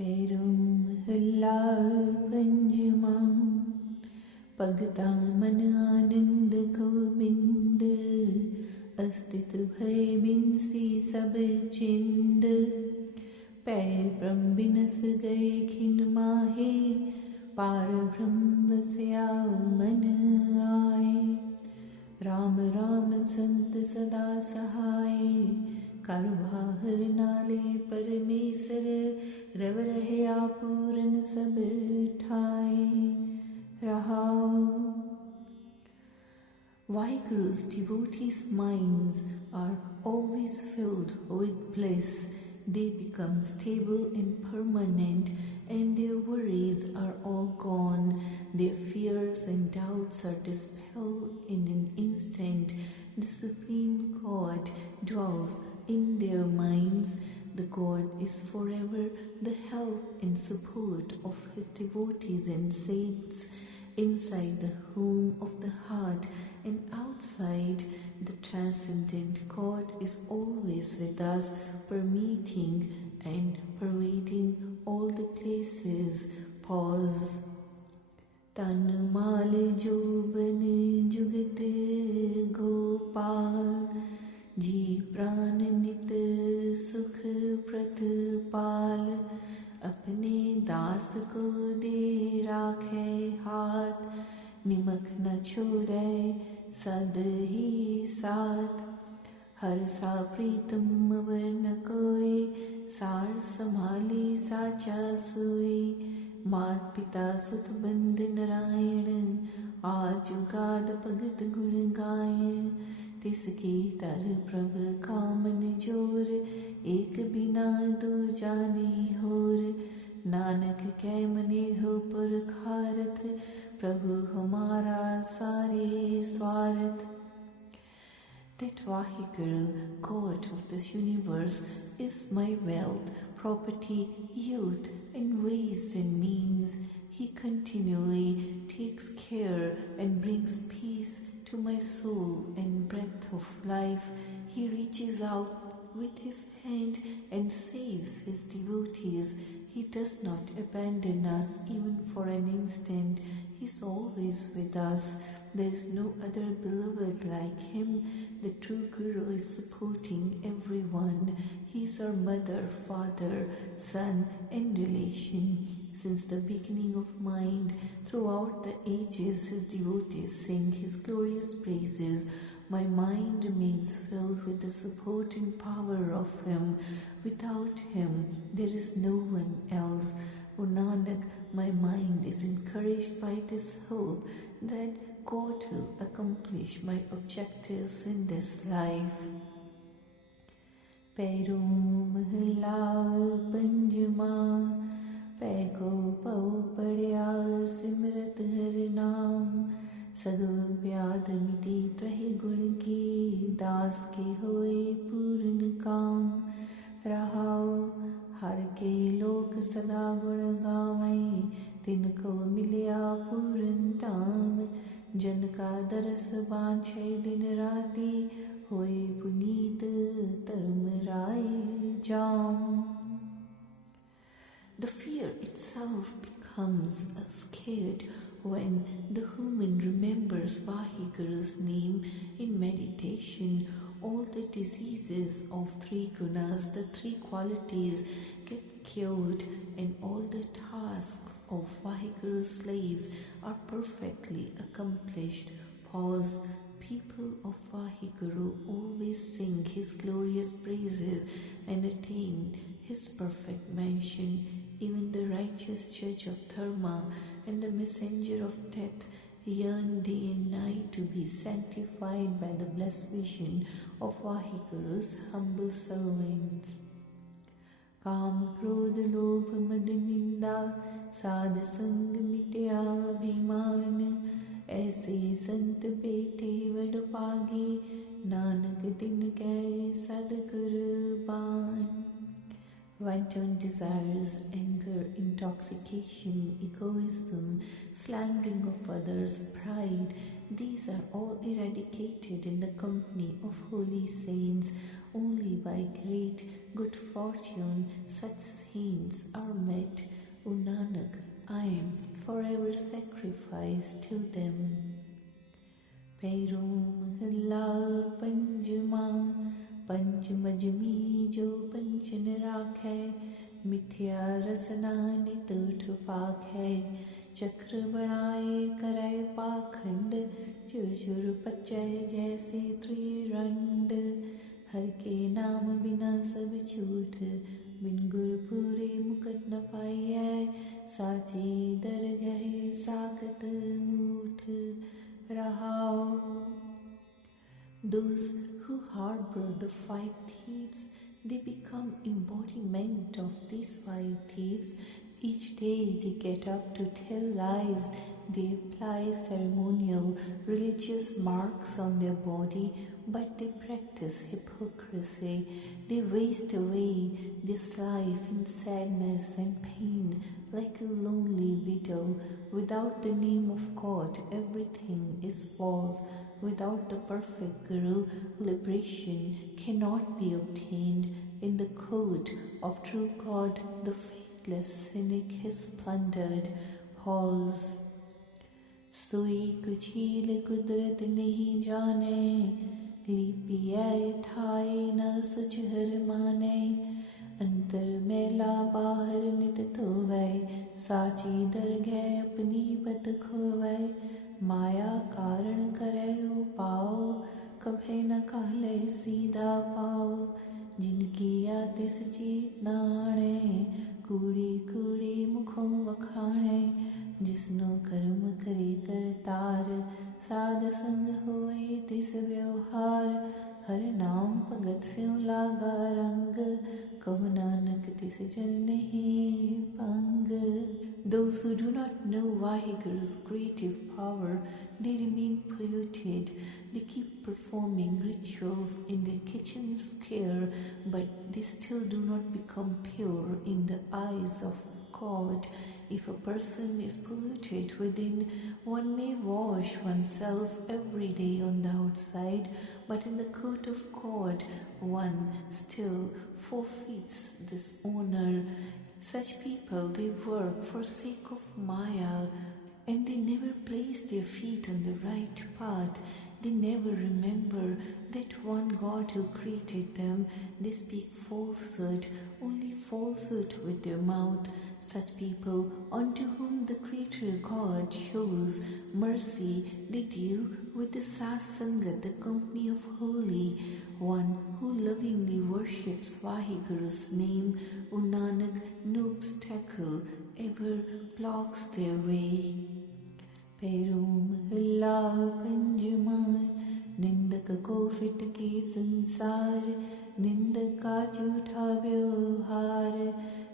पैरों हल्ला पंजमा पगता मन आनंद गोविंद अस्तित्व भय बिनसी सब चिंद पैर ब्रह्म बिनस गए खिन माहे पार ब्रह्म वस्या मन आए राम राम संत सदा सहाय कर बाहर नाले परमेश्वर रव रहे आपूरन सब ठाए रहाओ. Vaheguru's devotees' minds are always filled with bliss. They become stable and permanent, and their worries are all gone. Their fears and doubts are dispelled in an instant. The Supreme God dwells in their minds. The God is forever the help and support of his devotees and saints. Inside the home of the heart and outside, the transcendent God is always with us, permeating and pervading all the places. Pause. Tan mal joban jugat gopal ji pran nit sukh pratpal अपने दास को दे राखे हाथ निमक न छोड़े सद ही साथ हर सा प्रीतम अवर न कोई सार संभाले साचा सोई मात पिता सुत बंद नारायण आज गाद भगत गुण गायन तिसकी तर प्रभ कामन जोर एक बिना दो जाने होर नानक कै मने हो पुरखारथ प्रभु हमारा सारे स्वार्थ. That Vaheguru, God of this universe, is my wealth, property, youth, and ways and means. He continually takes care and brings peace to my soul and breath of life. He reaches out with his hand and saves his devotees. He does not abandon us even for an instant. He is always with us. There is no other beloved like him. The true Guru is supporting everyone. He is our mother, father, son, and relation. Since the beginning of mind, throughout the ages, his devotees sing his glorious praises. My mind remains filled with the support and power of him. Without him, there is no one else. O Nanak, my mind is encouraged by this hope that God will accomplish my objectives in this life. Pairon mahalla panjama पैको पौ पड़या सिमरत हर नाम सगल व्याध मिटी त्रहि गुण की दास के होए पूर्ण काम रहाओ. हर के लोक सदा गुण गावै तिनको मिलिया पूर्ण ताम जन का दरस बांछे दिन राति होए पुनीत धर्म राय जाम. The fear itself becomes scared when the human remembers Vaheguru's name in meditation. All the diseases of three gunas, the three qualities, get cured, and all the tasks of Vaheguru's slaves are perfectly accomplished. Pause. People of Vaheguru always sing his glorious praises and attain his perfect mention. Even the righteous judge of dharma and the messenger of death yearn day and night to be sanctified by the blessed vision of Vaheguru's humble servants. काम क्रोध लोभ मद निंदा साध संग मिटया अभिमान ऐसे संत बेटे वड पागे नानक दिन कै सद्गुरबान. Wanton desires, anger, intoxication, egoism, slandering of others, pride, these are all eradicated in the company of holy saints. Only by great good fortune such saints are met time forever sacrificed to them. पैरों महला पंचमा पंच मजमी जो पंचन राखै मिथ्या रसना नित उठ पाखै चक्र बढ़ाए करय पाखंड झुर झुर पचय जैसे त्रिरंड हर के नाम बिना सब झूठ बिन गुर पूरे मुकट न पाइयै साची दरगह साकत मूठ Rahao. Those who harbor the 5 thieves, they become embodiment of these 5 thieves. Each day they get up to tell lies. They apply ceremonial, religious marks on their body, but they practice hypocrisy. They waste away this life in sadness and pain, like a lonely widow. Without the name of God, everything is false. Without the perfect Guru, liberation cannot be obtained. In the code of true God, the faithless cynic has plundered. Pause. सोई कुचील कुदरत नहीं जाने लिपियाए ठाए न सुच हर माने अंतर मेला बाहर नित धोवै साची दरगह अपनी पत खोवै माया कारण करे ओ पाओ कभे न काले सीधा पाओ जिनकी आतिस जीत नाणे कूड़ी कूड़ी मुखों वखाणे जिसनो कर्म करे करतार साध संग होए तिस व्यवहार हर नाम भगत स्यों लागा रंग कहु नानक तिस जन नहीं पंग. Those who do not know Vaheguru's creative power, they remain polluted. They keep performing rituals in their kitchen square, but they still do not become pure in the eyes of God. If a person is polluted within, one may wash oneself every day on the outside, but in the court of God, one still forfeits this honor. Such people, they work for sake of Maya, and they never place their feet on the right path. They never remember that one God who created them. They speak falsehood, only falsehood with their mouth. Such people, unto whom the Creator God shows mercy, they deal with the satsanga, the company of holy. One who lovingly worships Vaheguru's name, O Nanak, no obstacle ever blocks their way. पैरों महला पंजमा निंदक को fit के संसार निंदक का झूठा व्यवहार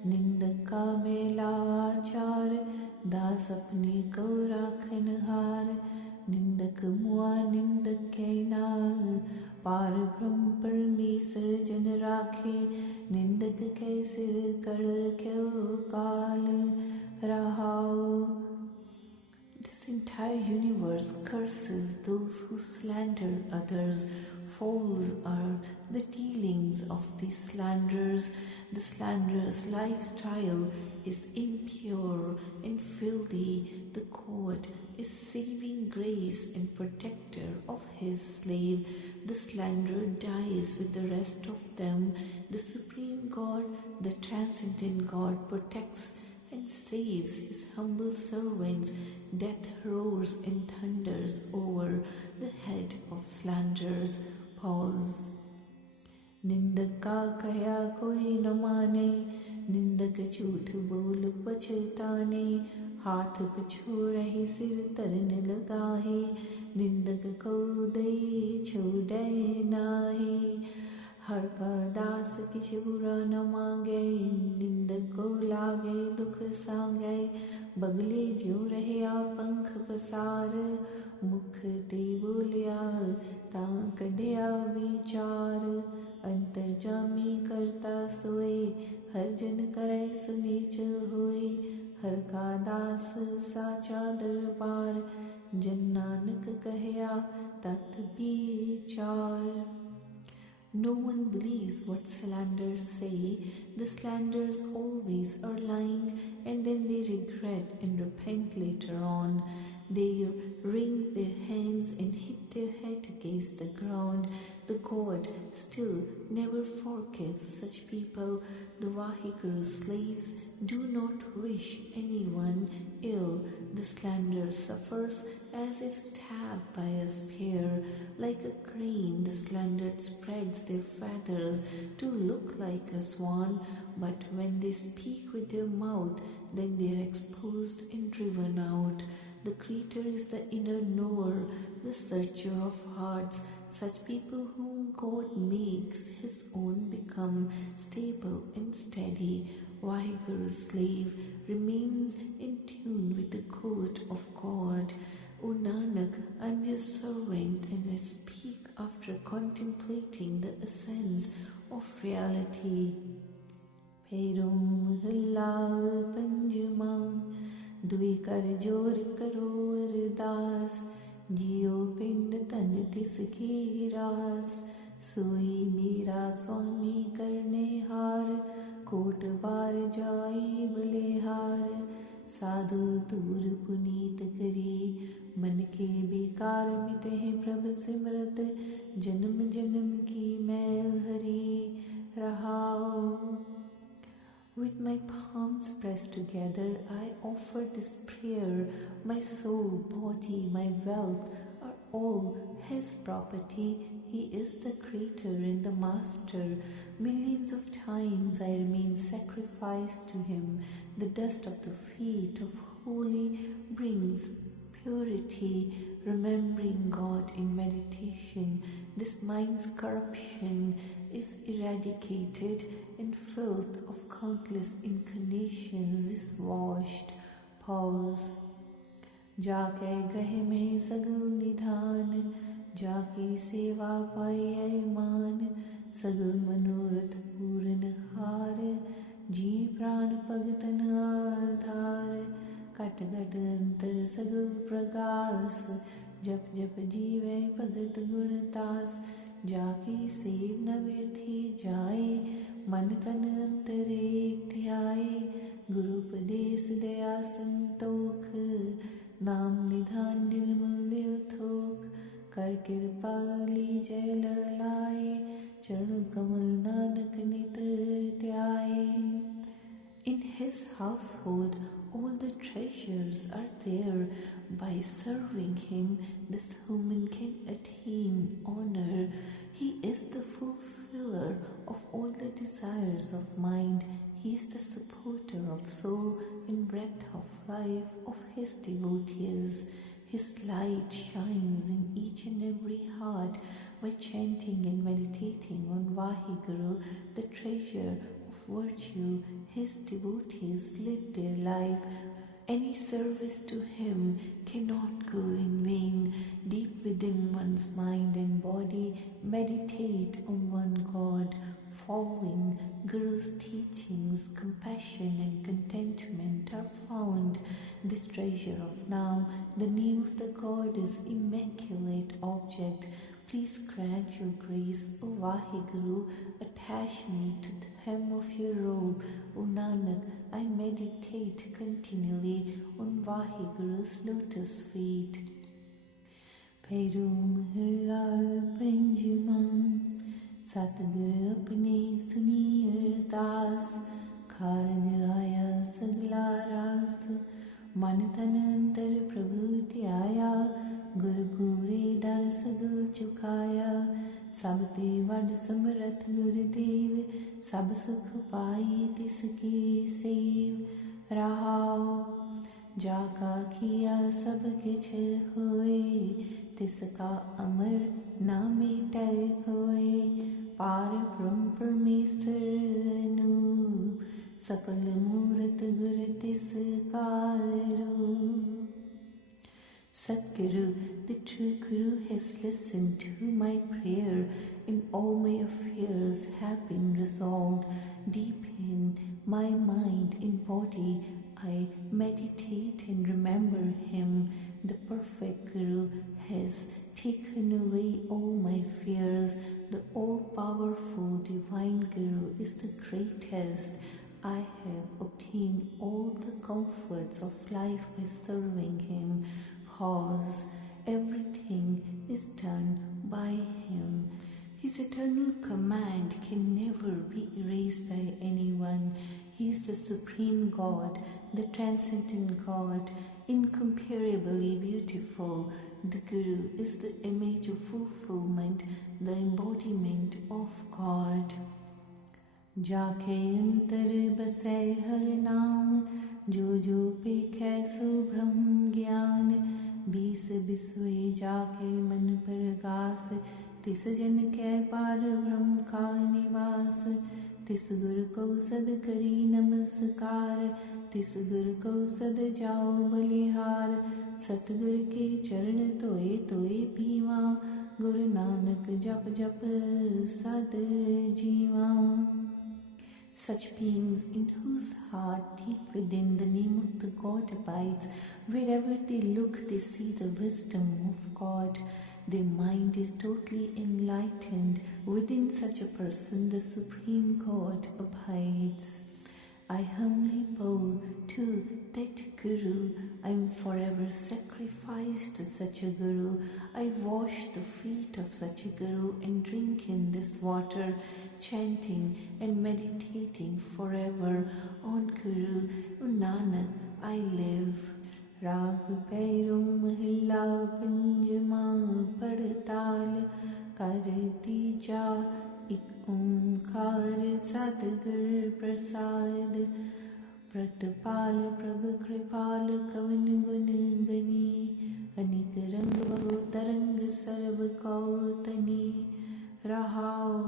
निंदक का मेला आचार दास अपने को राखन हार निंदक मुआ निंदक कहना पार ब्रह्म परमेश्वर जन राखे निंदक कैसे कर क्यों काल रहाओ. This entire universe curses those who slander others. False are the dealings of these slanderers. The slanderer's lifestyle is impure and filthy. The God is saving grace and protector of his slave. The slanderer dies with the rest of them. The Supreme God, the Transcendent God, protects and saves his humble servants. Death roars and thunders over the head of slanderers. Pause. निंदक का कहा कोई न माने निंदक झूठ बोल पछताने हाथ पछोड़े सिर तरन लगाहे निंदक को दे छोड़े नाहे हर का दास किछ बुरा न मांगे निंदक को लागे दुख सांगे बगले जो रहे आ पंख पसार मुख ते बोलिया ता कढ़िया विचार अंतर्जामी करता सोए हर जन करे सुने चल होए हर का दास साचा दरबार जन नानक कहया तत विचार. No one believes what slanders say. The slanders always are lying, and then they regret and repent later on. They wring their hands and hit their head against the ground. The God still never forgives such people. The Vahiguru's slaves do not wish anyone ill. The slander suffers as if stabbed by a spear. Like a crane, the slandered spreads their feathers to look like a swan, but when they speak with their mouth, then they are exposed and driven out. The creator is the inner knower, the searcher of hearts. Such people whom God makes his own become stable and steady. Vahiguru's slave remains in tune with the court of God. O Nanak, I am your servant, and I speak after contemplating the essence of reality. Pero mahalla panjama, dui kar jor karo ardas, जियो पिंड तन तिसकी रास, सोई मेरा स्वामी करने हार, coat बार जाई बलिहार, साधु दूर पुनीत करी, मन के बेकार मिटे प्रभ सिमरत, जन्म जन्म की मैल हरी रहाओ. With my palms pressed together, I offer this prayer. My soul, body, my wealth are all His property. He is the Creator and the Master. Millions of times I remain sacrificed to Him. The dust of the feet of holy brings purity. Remembering God in meditation, this mind's corruption is eradicated, and filth of countless incarnations is washed. Pause. जाके ग्रह में सगल निधान, जाके सेवा पाए मान, सगल मनोरथ पूर्ण हार, जी प्राण भगतन आधार, कट घट अंतर सगल प्रकाश, जप जप जीवे भगत गुणतास, जाकी सेव न व्यर्थी जाए, मन तन अंतर एक ध्याए, गुरुपदेश दया संतोख, नाम निधान निर्मल थोक, कर कृपा लीजय लड़लाए, चरण कमल नानक नित त्याए. In His household, all the treasures are there. By serving Him, this human can attain honor. He is the fulfiller of all the desires of mind. He is the supporter of soul and breath of life of His devotees. His light shines in each and every heart. By chanting and meditating on Vahiguru, the treasure of virtue, His devotees live their life. Any service to Him cannot go in vain. Deep within one's mind and body, meditate on one God. Following Guru's teachings, compassion and contentment are found. This treasure of Nam, the name of the God, is immaculate object. Please grant your grace, O Vahiguru. Attach me to the hem of your robe, O Nanak. I meditate continually on Vahiguru's lotus feet. Pero mahla panjama, Satguru apne suni ardas, Kharaj aya sagla ras, Man tan antar prabhu tyaya, Gur pure dar sagal chukaya, Sab te vad samrat Gurudev, Sab sukh pai tiski sev rahao. जाका किया सब किछ होए, तिसका अमर ना मिटे कोय, पार ब्रह्म परमेश्वर अनूप, सफल मूरत गुर तिसकारो. Sadguru, the true Guru, has listened to my prayer, and all my affairs have been resolved. Deep in my mind and body, I meditate and remember Him. The perfect Guru has taken away all my fears. The all-powerful divine Guru is the greatest. I have obtained all the comforts of life by serving him. Pause. Everything is done by him. His eternal command can never be erased by anyone. He is the supreme God, the transcendent God, incomparably beautiful. The Guru is the image of fulfillment, the embodiment of God. जाके अंतर बसे हर नाम, जो जो पेखै सो ब्रह्म ज्ञान। बीस बिसवे जाके मन परगास, तिस जन कै पार ब्रह्म का निवास। तिस गुर को सद करी नमस्कार, तिस गुर को सद जाओ बलिहार। सतगुर के चरण तोए तोए पीवा, गुरु नानक जप जप सद जीवा। Such beings in whose heart deep within the name of the God abides, wherever they look they see the wisdom of God. Their mind is totally enlightened. Within such a person the Supreme God abides. I humbly bow to that Guru. I am forever sacrificed to such a Guru. I wash the feet of such a Guru and drink in this water, chanting and meditating forever on Guru Nanak I live. राग पैरों महिला पंजमा पड़ताल, करती जा एक ओंकार सतगुर प्रसाद। प्रतिपाल प्रभु कृपाल कवन गुण गनी, अनिक रंग बहु तरंग सर्व को तनी। रहाओ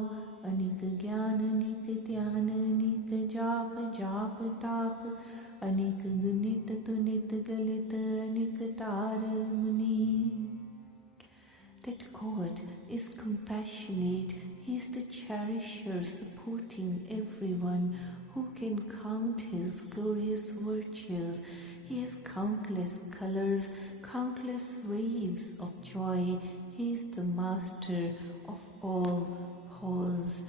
अनिक ज्ञान अनिक ध्यान अनिक जाप जाप ताप, अनिक गुणित तुनित गलित अनिक तार मुनि। That God is compassionate. He is the cherisher, supporting everyone. Who can count his glorious virtues? He has countless colors, countless waves of joy. He is the master of all. Pause.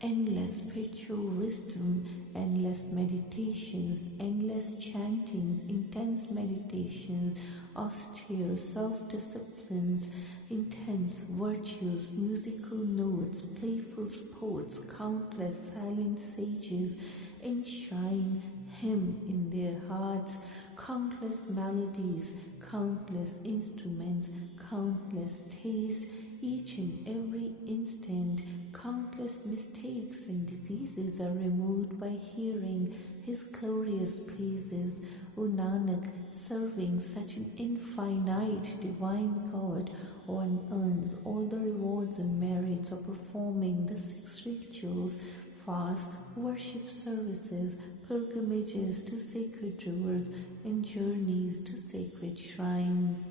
Endless spiritual wisdom, endless meditations, endless chantings, intense meditations, austere self-disciplines, intense virtues, musical notes, playful sports, countless silent sages enshrine him in their hearts. Countless melodies, countless instruments, countless tastes, each and every instant. Countless mistakes and diseases are removed by hearing his glorious praises. O Nanak, serving such an infinite divine God, one earns all the rewards and merits of performing the 6 rituals: fast, worship services, pilgrimages to sacred rivers, and journeys to sacred shrines.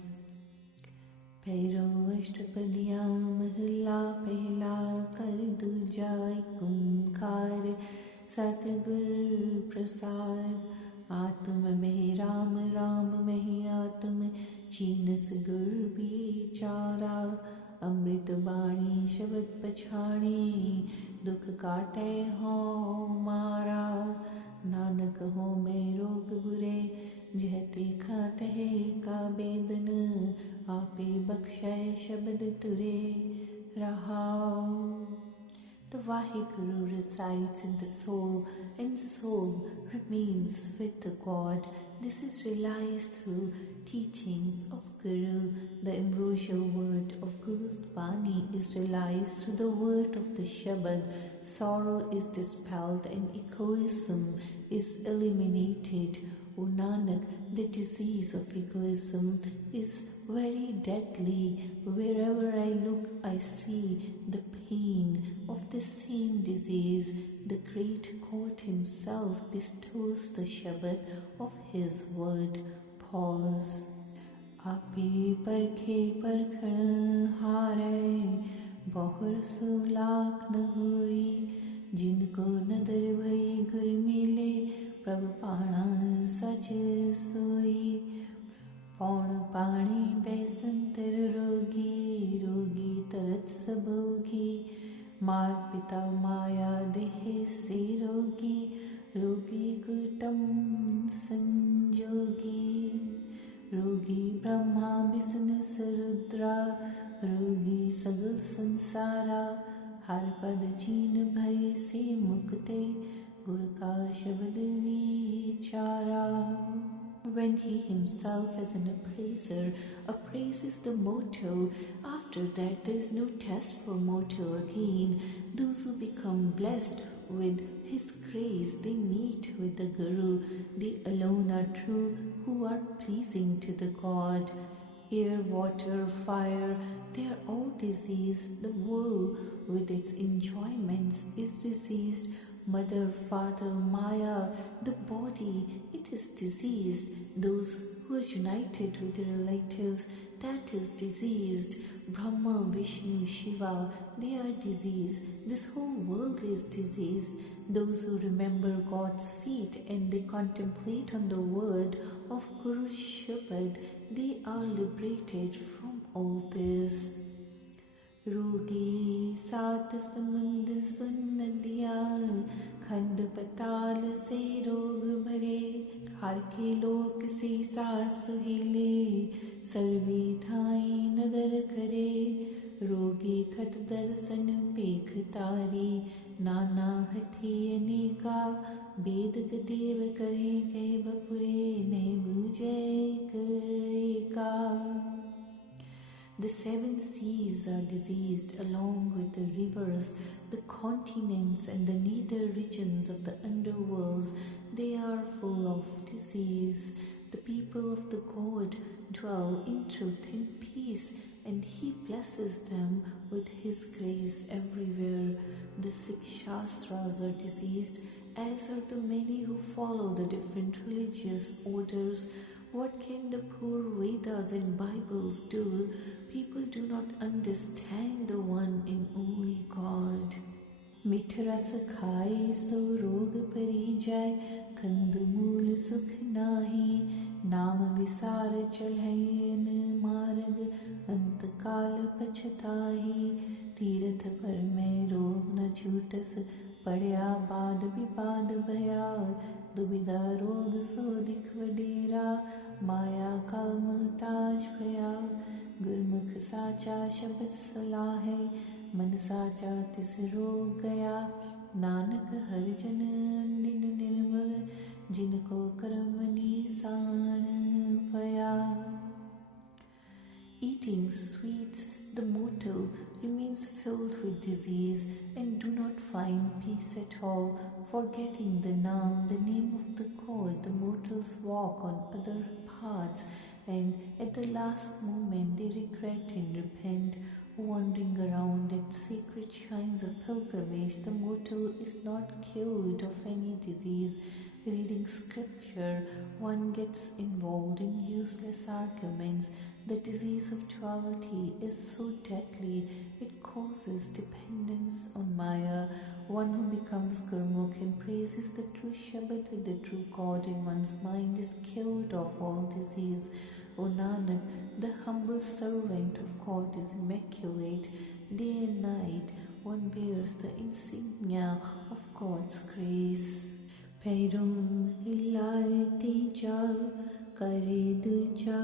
पैरों अष्टपदियाँ महला पहला, कर दूजा एक ओंकार सतगुर प्रसाद। आत्म में राम राम में आत्म, चीनस गुर बिचारा। अमृत बाणी शब्द पछाड़ी, दुख काटे हो मारा। नानक हो मैं रोग बुरे, जहते खाते का बेदन। आपे बख्शै शब्द तुरे रहाओ। The Vaheguru resides in the soul, and soul remains with the God. This is realized through teachings of Guru. The ambrosial word of Guru's Bani is realized through the word of the Shabad. Sorrow is dispelled and egoism is eliminated. O Nanak, the disease of egoism is very deadly. Wherever I look, I see the pain of the same disease. The great God himself bestows the Shabad of his word. Pause. आपे परखे परखण हारै, बहुर सुलाक न होई। जिनको नदर भई गुर मिले, प्रभु पाणा सच सोई। पौण पाणी बैसंतर रोगी, तरत सबोगी, मात पिता माया देह से रोगी, रोगी कुटम संजोगी, रोगी ब्रह्मा विष्णु सरुद्रा, रोगी सगल संसारा, हर पद चीन भय से मुक्ते, गुरु का शब्द विचारा. When he himself as an appraiser appraises the mortal, after that there is no test for mortal again. Those who become blessed with his grace, they meet with the Guru. They alone are true who are pleasing to the God. Air, water, fire, they are all diseased. The world with its enjoyments is diseased. Mother, father, Maya, the body, it is diseased. Those who are united with their relatives, that is diseased. Brahma, Vishnu, Shiva, they are diseased. This whole world is diseased. Those who remember God's feet and they contemplate on the word of Guru Shabad, they are liberated from all this. रोगी सात समुंद सुन नदिया, खंड पताल से रोग भरे, हर के लोक से सास सुहेले, सर्वे थाई नदर करे, रोगी खट दर्शन पेख तारी, नाना हठे अनेका, वेद देव करे के बपुरे ने बूझे एका. The 7 seas are diseased along with the rivers, the continents and the nether regions of the underworlds. They are full of disease. The people of the God dwell in truth and peace, and He blesses them with His grace everywhere. The 6 Shastras are diseased, as are the many who follow the different religious orders. What can the poor Vedas and Bibles do? People do not understand the one and only God. मीठ रस खाए सो रोग परी जाय, कंद मूल सुख नाही, नाम विसार चलहन मार्ग, अंत काल पछताही, तीर्थ पर में रोग न छूटस, पड़या बाद विपाद भया, दुविधा रोग सो दिख वडेरा, माया का मुहताज भया, गुरमुख साचा शब्द सलाहे, मन साचा तिस रोग गया, नानक हर जन दिन निर्मल, जिनको कर्म निसान भया. Eating sweets, the mortal remains filled with disease and do not find peace at all. Forgetting the name of the God, the mortals walk on other paths, and at the last moment they regret and repent. Wandering around at sacred shrines of pilgrimage, the mortal is not cured of any disease. Reading scripture, one gets involved in useless arguments. The disease of duality is so deadly, it causes dependence on Maya. One who becomes Gurmukh and praises the true Shabad with the true God in one's mind is cured of all disease. O Nanak, the humble servant of God is immaculate. Day and night one bears the insignia of God's grace. Pairum hilayati ja kare duja,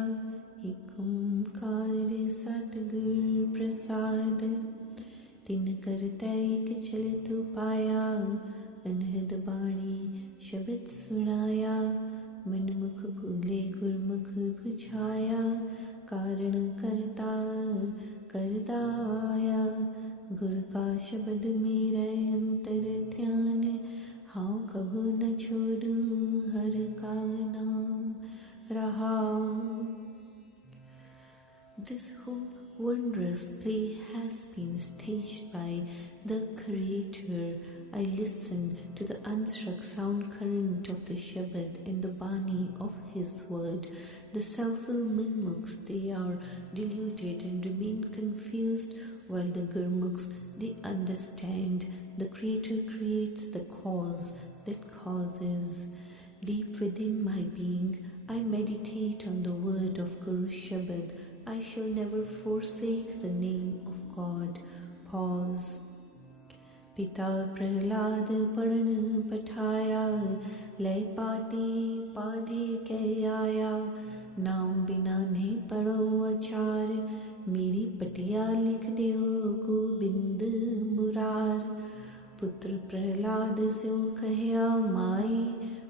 ikumkar satgur prasad, tin kartaik chalatu paya, anhad bani shabad sunaya, मनमुख भूले गुरमुख बुझाया, कारण करता करता आया, गुरु का शब्द मेरे अंतर ध्यान, हाँ कभू न छोड़ू हर का नाम रहा. This whole wondrous play has been staged by the Creator. I listen to the unstruck sound current of the Shabad and the Bani of His word. The self-will Manmukhs, they are deluded and remain confused, while the Gurmukhs, they understand. The Creator creates the cause that causes. Deep within my being, I meditate on the word of Guru Shabad. I shall never forsake the name of God. Pause. पिता प्रहलाद पढ़न पठाया, लय पाटी पाधे कह आया। नाम बिना नहीं पढ़ो अचार, मेरी पटिया लिख देओ गोबिंद मुरार। पुत्र प्रहलाद स्यो कहया माए,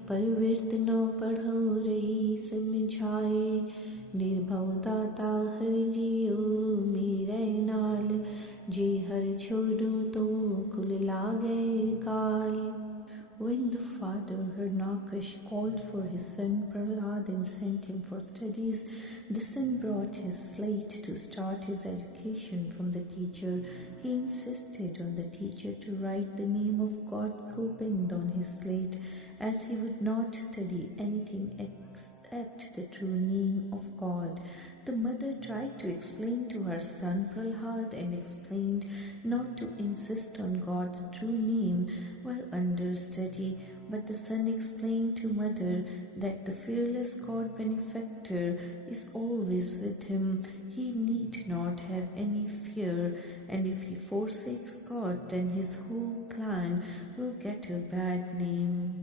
पर विरत न पढ़ो रही समझाए। निर्भव दाता हर जियो मेरे नाल, जे हर छोड़ू तो कुल लागे काल। When the father Hiranyakash called for his son Prahlad and sent him for studies, the son brought his slate to start his education from the teacher. He insisted on the teacher to write the name of God Gobind on his slate, as he would not study anything except the true name of God. The mother tried to explain to her son Prahlad and explained not to insist on God's true name while under study, but the son explained to mother that the fearless God benefactor is always with him. He need not have any fear, and if he forsakes God, then his whole clan will get a bad name.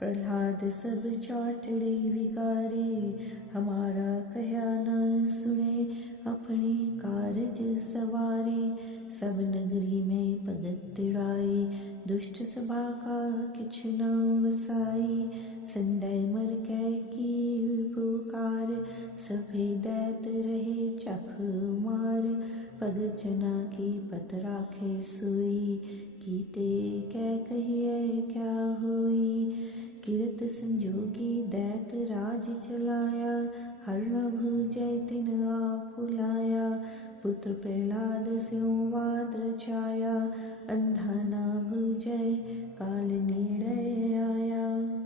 Prahlad सब चाट ले विगारे, हमारा कहा न सुने अपने कारज सवारे। सब नगरी में भगत तिड़ाए, दुष्ट सभा का किछ न वसाई। संडय मर कै की पुकार, सभे दैत रहे चख मार। भगत जना की पत राखे सोई, कीते कै कहिए क्या होई। किरत संजोगी दैत राज चलाया, हर न भूजय तिन आप बुलाया। पुत्र प्रहलाद स्यों वाद रचाया, अंधा न भूजय काल नेड़े आया।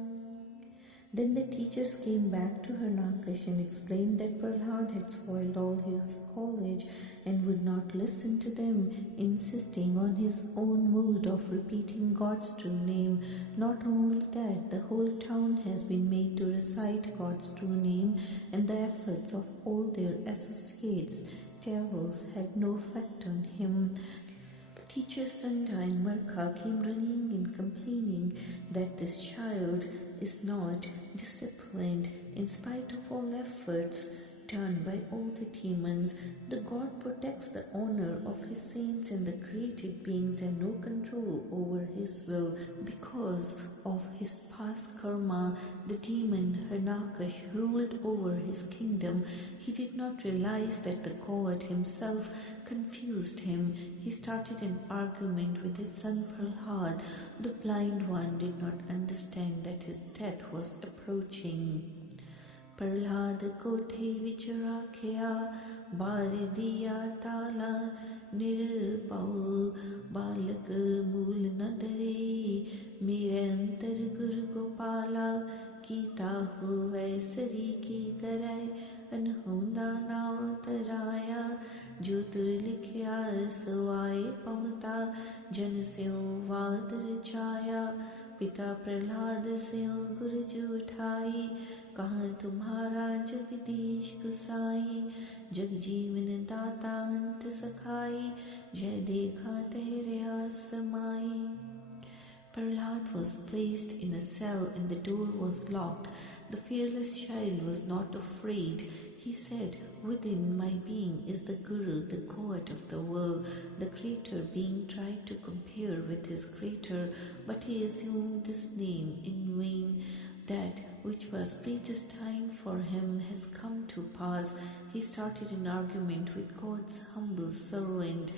Then the teachers came back to Hiranyakash and explained that Prahlad had spoiled all his college and would not listen to them, insisting on his own mood of repeating God's true name. Not only that, the whole town has been made to recite God's true name, and the efforts of all their associates, devils, had no effect on him. Teachers Sanda and Marka came running and complaining that this child is not disciplined in spite of all efforts done by all the demons. The God protects the honor of his saints, and the created beings have no control over his will. Because of his past karma, the demon Hiranyakash ruled over his kingdom. He did not realize that the God himself confused him. He started an argument with his son Prahlad. The blind one did not understand that his death was approaching. Prahlad कोठे विच राखिया, बार दिया ताला। निरपाओ बालक मूल न डरे, मेरे अंतर गुरु गोपाला। कीता होवै सरी की कराय, अनहोंदा नाव तराया। जो तुर लिखिया सो आए पहुँता, जन स्यों वाद रचाया। पिता प्रहलाद स्यों गुरज उठाई, कहाँ तुम्हारा जगदीश गुसाई। जग जीवन दाता अंत सखाई, जय देखा तेरे समाई। Prahlad was placed in a cell and the door was locked. The fearless child was not afraid. He said, "Within my being is the Guru, the God of the world." The Creator being tried to compare with his Creator, but he assumed this name in vain. That which was predestined for him has come to pass. He started an argument with God's humble servant.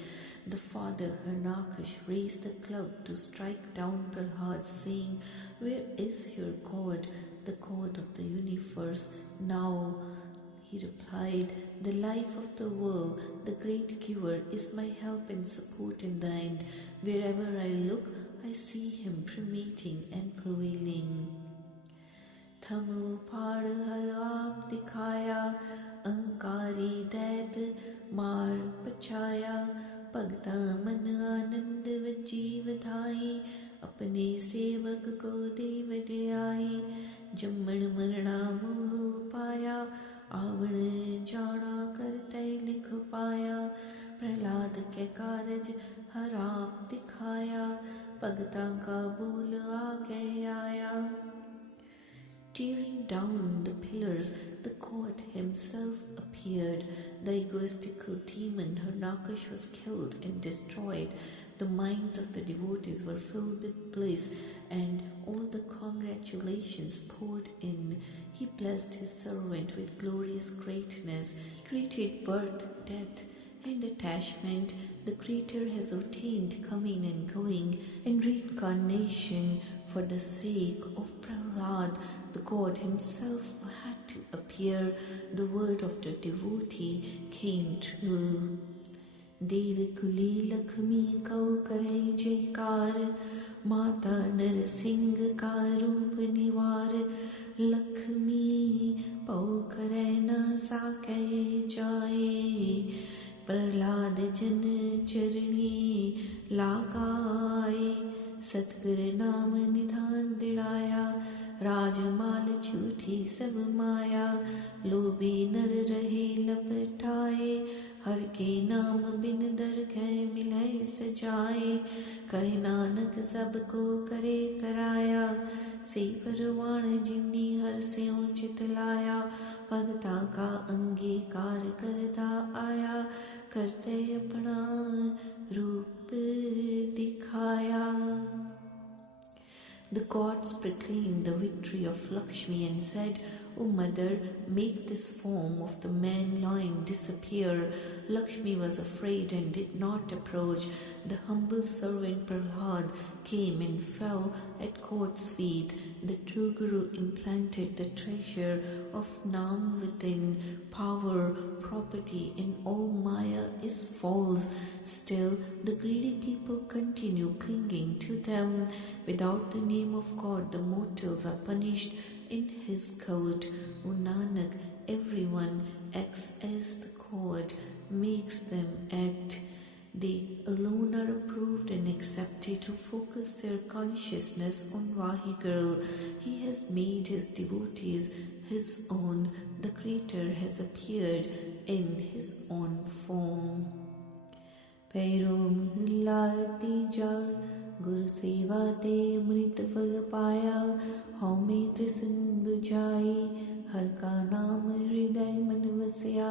The father Hiranyakash raised the club to strike down Prahlad, saying, "Where is your God, the God of the universe?" Now, he replied, "The life of the world, the great giver, is my help and support in the end. Wherever I look, I see him permeating and prevailing." थमो पाड़ हर आप दिखाया, अहंकारी दैत मार पछाया। भगता मन आनंद वजी वधाई, अपने सेवक को दे वड्याई। जम्मण मरणा मोह पाया, आवण जाना कर भक्तां का बोल आगे आया. Tearing down the pillars, the god himself appeared. The egoistical demon Harnakash was killed and destroyed. The minds of the devotees were filled with bliss, and all the congratulations poured in. He blessed his servant with glorious greatness. He created birth, death, and attachment. The Creator has ordained coming and going and reincarnation for the sake of Prahlad. The God himself had to appear. The word of the devotee came true. देव कुली लक्ष्मी कौ करे जयकार, माता नरसिंह का रूप निवार. लक्ष्मी पौ करे न साके जाए, प्रहलाद जन चरणी लागाए. सतगुर नाम निधान दिड़ाया, राजमाल झूठी सब माया. लोभी नर रहे लपटाए, हर के नाम बिन दरगह मिलै सजाए. कह नानक सबको करे कराया, से परवान जिन्नी हर स्यों चितलाया. भगता का अंगीकार करता आया, करते अपना रूप दिखाया. The gods proclaimed the victory of Lakshmi and said, O mother, make this form of the man lion disappear. Lakshmi was afraid and did not approach. The humble servant Prahlad came and fell at God's feet. The true Guru implanted the treasure of Nam within. Power, property, and all Maya is false. Still, the greedy people continue clinging to them. Without the name of God, the mortals are punished in his court. O Nanak, everyone acts as the God makes them act. They alone are approved and accepted who focus their consciousness on Vaheguru. He has made his devotees his own. The Creator has appeared in his own form. पैरों महला तीजा, गुरु सेवा ते अमृत फल पाया. हौ में तृष्ण बुझाई, हर का नाम हृदय मन वसया.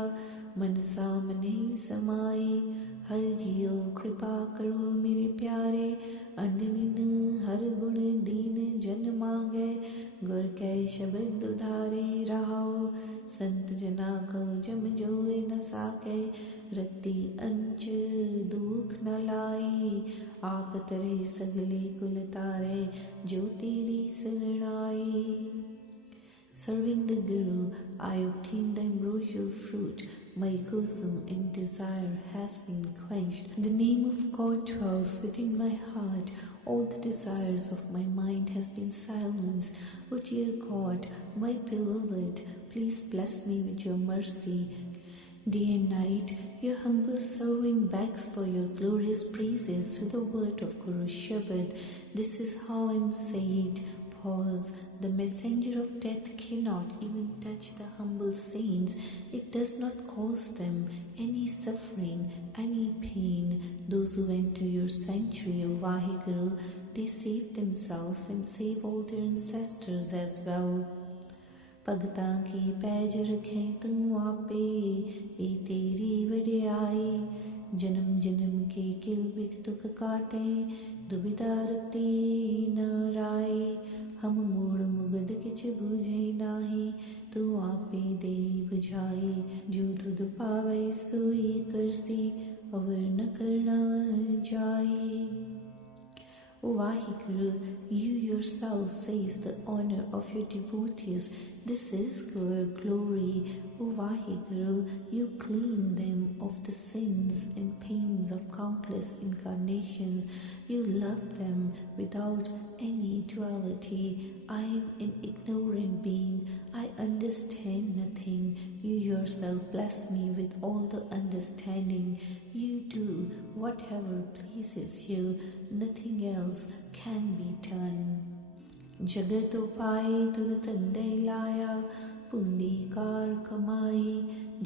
मनसा मने समाई, हर जियो कृपा करो मेरे प्यारे. अननिन हर गुण दीन जन मांगे, गुर कै शब्द उधारे रहाओ. संत जना को जम जोए न साके, रत्ती अंच दुख न लाई. आप तरे सगले कुल तारे, जो तेरी शरणाई. Serving the Guru, I obtained the ambrosial fruit. My kusum in desire has been quenched. The name of God dwells within my heart. All the desires of my mind has been silenced. O dear God, my beloved, please bless me with your mercy. Day and night, your humble servant begs for your glorious praises through the word of Guru Shabad. This is how I am saved. Pause. The messenger of death cannot even touch the humble saints. It does not cause them any suffering, any pain. Those who enter your sanctuary, O Vaheguru, they save themselves and save all their ancestors as well. भगतां की page रखे तू आपे, ए तेरी वड्याई. जन्म जन्म के किल बिख दुख काटे, दुविधा रते न राई. हम मूढ़ मुगद किछ बूझे नाही, तू आपे दे बुझाई. जो तुध पावै सोई करसी, अवर न करना जाई. O Vaheguru, you yourself seize the honor of your devotees. This is your glory. O Vaheguru, you clean them of the sins and pains of countless incarnations. You love them without any duality. I am an ignorant being. I understand nothing. You yourself bless me with all the understanding. You do whatever pleases you. Nothing else can be done. जगत उपाय तुद तंदे लाया, पुंडीकार कमाई.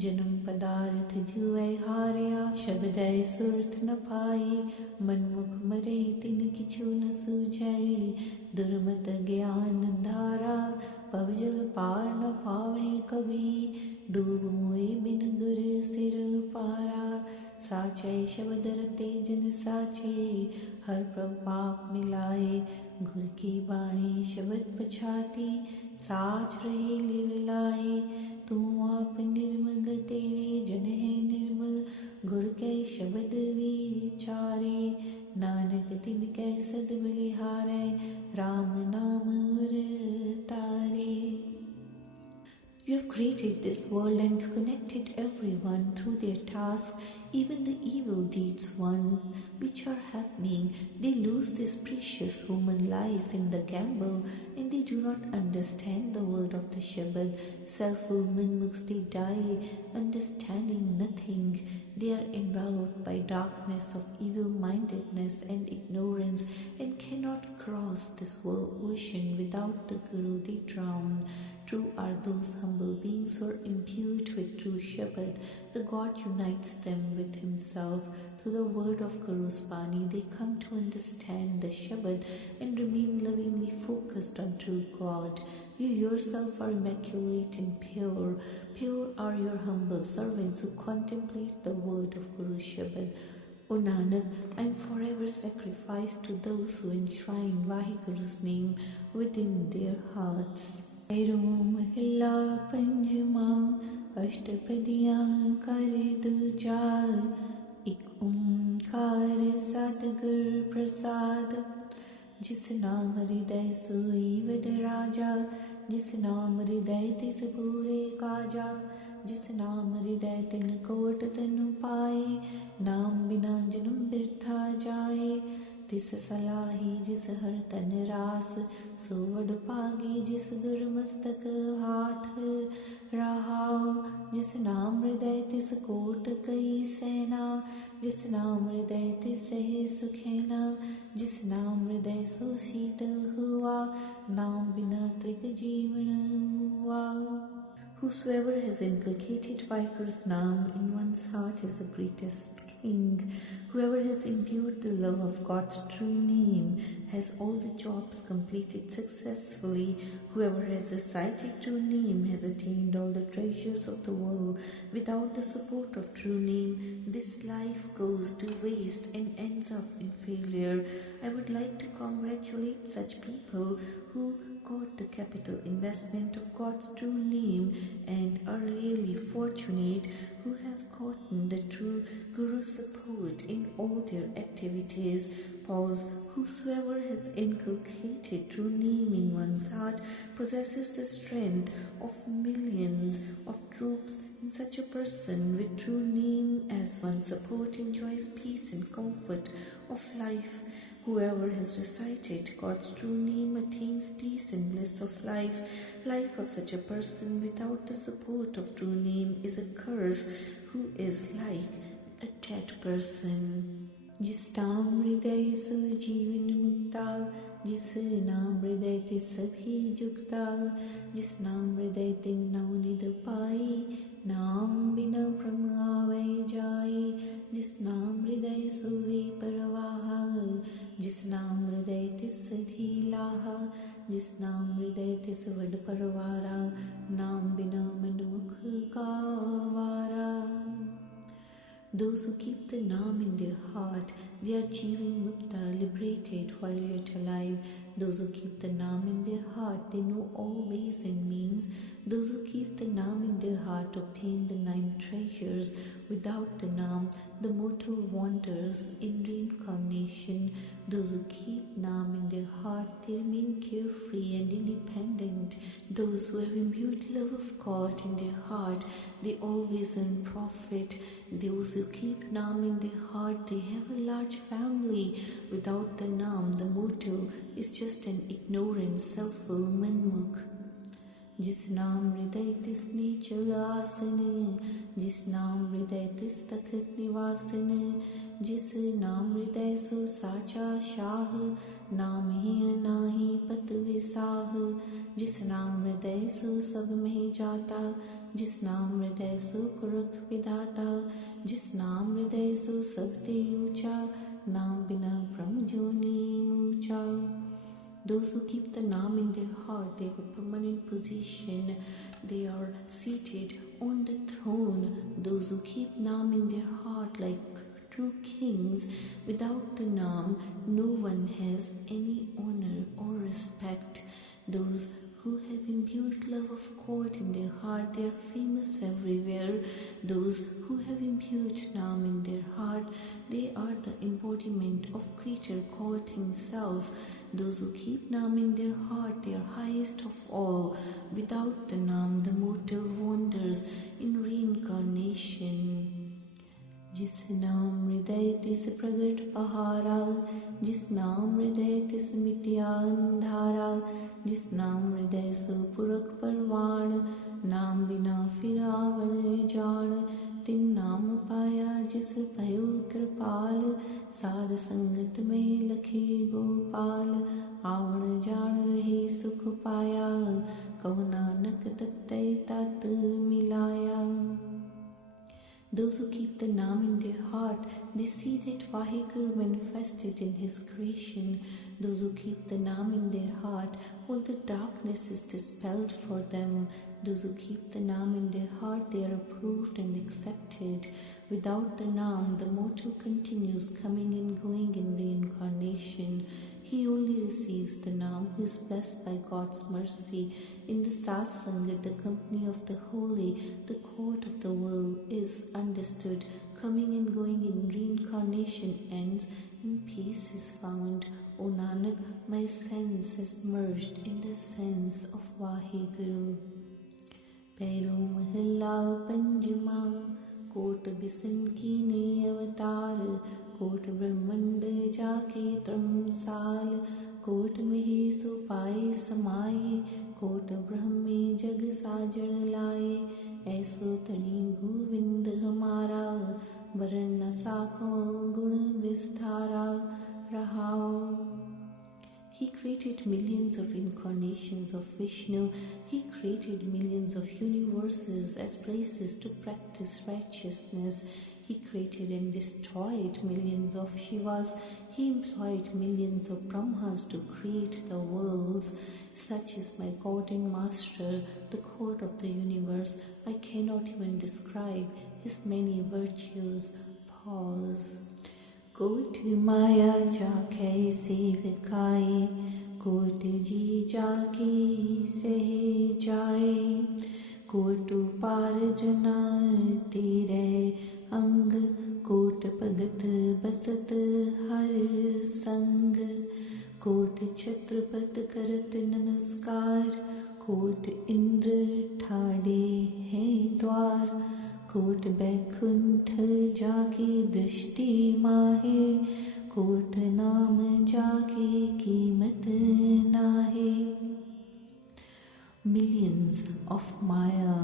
जन्म पदार्थ जुए हारया, शब्दै सुरत न पाई, मनमुख मरे तिन किछु न सूझै। दुर्मत ज्ञान धारा, पवजल पार न पावै कभी, डूब मुए बिन गुर सिर पारा। साचै शब्द रते जन साचे, हर प्रभ पाप मिलाए। गुर की बाणी शब्द पछाती, साच रहे लिव लाए। तू आप निर्मल तेरे जन है निर्मल, गुर कै शब्द विचारे। नानक तिन कै सद बलिहारै, राम नाम उर तारे। You have created this world and connected everyone through their tasks, even the evil deeds which are happening. They lose this precious human life in the gamble, and they do not understand the word of the Shabad. Self-will manmukhs, they die, understanding nothing. They are enveloped by darkness of evil-mindedness and ignorance, and cannot cross this world ocean. Without the Guru, they drown. True are those humble beings who are imbued with true Shabad. The God unites them with Himself. Through the word of Guru's Bani, they come to understand the Shabad and remain lovingly focused on true God. You yourself are immaculate and pure. Pure are your humble servants who contemplate the word of Guru's Shabad. O Nanak, I am forever sacrificed to those who enshrine Vahiguru's name within their hearts. रोम हिला पंजमा, अष्टपदियाँ कर दूजा। एक ओंकार सतगुर प्रसाद, जिस नाम हृदय सोई वड राजा। जिस नाम हृदय तिस पूरे काजा, जिस नाम हृदय तिन कोट तनु पाए। नाम बिना जन्म बिरथा जाए, तिस सलाही जिस हर तन रास। सोवड पागी जिस गुर मस्तक हाथ रहाओ। जिस नाम हृदय तिस कोट कई सेना, जिस नाम हृदय तिस सहे सुखैना। जिस नाम हृदय सो शीतल हुआ, नाम बिना त्रिक जीवन मुआ। Whosoever has inculcated Vaikuru's Naam in one's heart is the greatest king. Whoever has imbued the love of God's true name has all the jobs completed successfully. Whoever has recited true name has attained all the treasures of the world. Without the support of true name, this life goes to waste and ends up in failure. I would like to congratulate such people who got the capital investment of God's true name and are really fortunate who have gotten the true Guru support in all their activities. Pause. Whosoever has inculcated true name in one's heart possesses the strength of millions of troops. In such a person with true name as one's support enjoys peace and comfort of life. Whoever has recited God's true name attains peace and bliss of life. Life of such a person without the support of true name is a curse, who is like a dead person. जिस नाम हृदय सो जीवन मुक्ता, जिस नाम हृदय ते सभी जुगता। जिस नाम हृदय तिन नौ निध पाई, नाम बिना भ्रम आवे जाए। जिस नाम हृदय सोवे परवाहा, जिस नाम हृदय तिस सधी लाहा। जिस नाम हृदय तिस वड परवारा, नाम बिना मन मुख गावारा। Those who keep the Naam in their heart, they are Jeevan Mukta, liberated while yet alive. Those who keep the Naam in their heart, they know all ways and means. Those who keep the Naam in their heart obtain the 9 treasures. Without the Naam, the mortal wanders in reincarnation. Those who keep Naam in their heart, they remain carefree and independent. Those who have imbued love of God in their heart, they always earn profit. Those who keep Naam in their heart, they have a large family. Without the Naam, the mortal is just an ignorant, self-will manmukh. जिस नाम हृदय तिस नीचल आसन, जिस नाम हृदय तिस तखत निवासन, जिस नाम हृदय सो साचा शाह, नामहीन नाही पत विसाह, जिस नाम हृदय सो सब में जाता, जिस नाम हृदय सो पुरख विधाता, जिस नाम हृदय सो सबते ऊंचा, नाम बिना ब्रह्म ज्योनि मूचा. Those who keep the Naam in their heart, they have a permanent position. They are seated on the throne. Those who keep Naam in their heart like true kings, without the Naam, no one has any honor or respect. Those who have imbued love of God in their heart, they are famous everywhere. Those who have imbued Naam in their heart, they are the embodiment of Creator God Himself. Those who keep Naam in their heart, they are highest of all. Without the Naam, the mortal wanders in reincarnation. जिस नाम हृदय तिस प्रगट पहारा, जिस नाम हृदय तिस मिटिया अंधारा, जिस नाम हृदय सो पुरख परवान, नाम बिना फिर आवण जान, तिन नाम पाया जिस भयो कृपाल, साध संगत में लखे गोपाल, आवण जान रहे सुख पाया, कहो नानक तत्तै तात मिलाया. Those who keep the Naam in their heart, they see that Vaheguru manifested in His creation. Those who keep the Naam in their heart, all the darkness is dispelled for them. Those who keep the Naam in their heart, they are approved and accepted. Without the Naam, the mortal continues coming and going in reincarnation. He only receives the Naam who is blessed by God's mercy. In the satsang, the company of the holy, the court of the world is understood. Coming and going in reincarnation ends and peace is found. O Nanak, my sense has merged in the sense of Vaheguru. Pairo Mahalla Panjama, Kot Bisan Kine Avatar, Kot Brahmand Jake Tramsal, Kot Mehe Supai Samai, Kot Brahme Jag Sajan Lai, Aso Tani Govind Hamara, Varan Sako Gun Vistara Rahao. He created millions of incarnations of Vishnu. He created millions of universes as places to practice righteousness. He created and destroyed millions of Shivas. He employed millions of Brahmas to create the worlds. Such is my God and Master, the God of the universe. I cannot even describe His many virtues. Pause. कोट माया जाके सेवकाए, coat जी जाके सह जाए, coat पार जना तेरे अंग, कोट भगत बसत हर संग, कोट छत्रपत करत नमस्कार, कोट इंद्र ठाड़े हैं द्वार, कोट बैकुंठ जाके दृष्टि माहे, कोट नाम जाके कीमत नाहे. Millions of Maya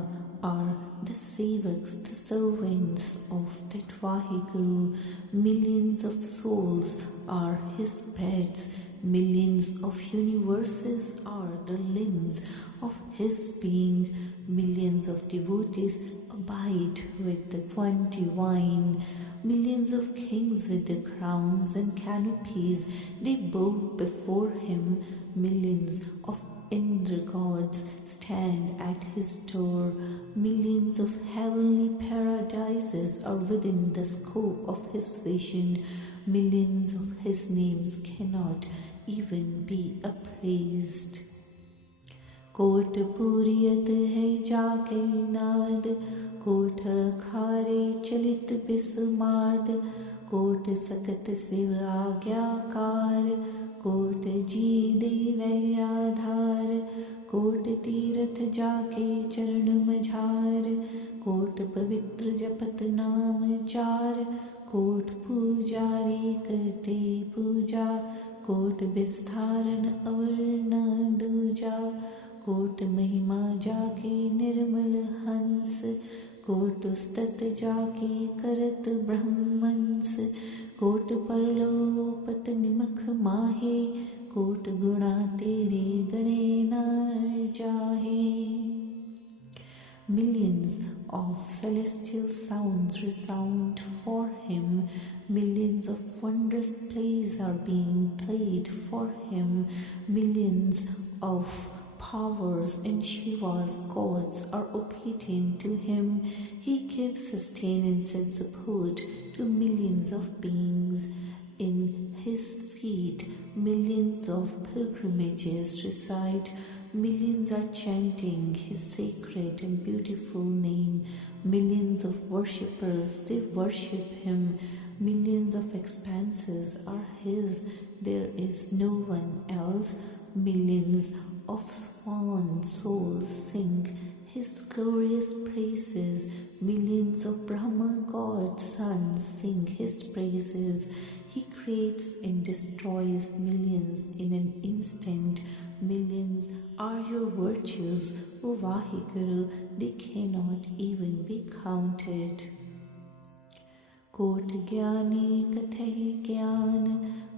are the sevaks, the servants of that Vaheguru. Millions of souls are His pets. Millions of universes are the limbs of His being. Millions of devotees abide with the one divine. Millions of kings with their crowns and canopies, they bow before Him. Millions of Indra gods stand at His door. Millions of heavenly paradises are within the scope of His vision. Millions of His names cannot even be appraised. कोट पूरियत है जाके नाद, coat खारे चलित बिस्माद, coat सकत Shiv आज्ञाकार, coat जी देवै आधार, coat Tirath जाके चरण मझार, कोट पवित्र जपत नाम चार, कोट पूजारी करते पूजा, कोट विस्तारण अवर न दूजा, कोट महिमा जाके निर्मल हंस, कोट स्तत जाके करत ब्रह्मंस, कोट परलोपत निमख माहे, कोट गुणा तेरे गणे न जाहे. Millions of celestial sounds resound for him. Millions of wondrous plays are being played for him. Millions of powers and Shiva's gods are obedient to him. He gives sustenance and support to millions of beings. In his feet, millions of pilgrimages reside. Millions are chanting his sacred and beautiful name. Millions of worshippers, they worship him. Millions of expanses are his. There is no one else. Millions of swan souls sing his glorious praises. Millions of Brahma God's sons sing his praises. He creates and destroys millions in an instant. Millions are your virtues, O Vaheguru, they cannot even be counted. कोट ज्ञानी कथहि ज्ञान,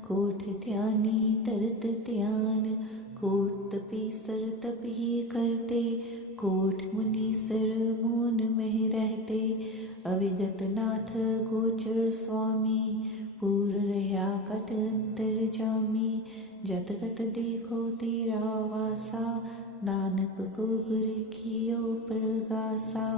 coat ध्यानी तरत ध्यान, coat तपीसर तप ही करते, coat मुनीसर मौन में रहते, अविगत नाथ गोचर स्वामी, पूर रहा कट अंतर जामी, जत कत देखो तेरा वासा, नानक को गुर कियो प्रगासा.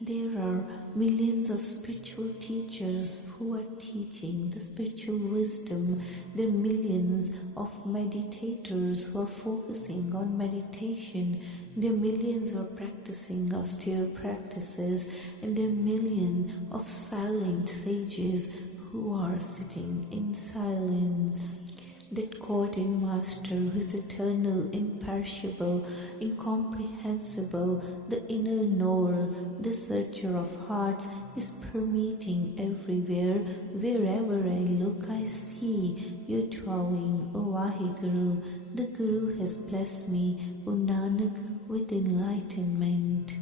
There are millions of spiritual teachers who are teaching the spiritual wisdom. There are millions of meditators who are focusing on meditation. There are millions who are practicing austere practices. And there are millions of silent sages who are sitting in silence. That God and Master who is eternal, imperishable, incomprehensible, the inner knower, the searcher of hearts, is permeating everywhere. Wherever I look, I see you dwelling, O Vaheguru. The Guru has blessed me, O Nanak, with enlightenment.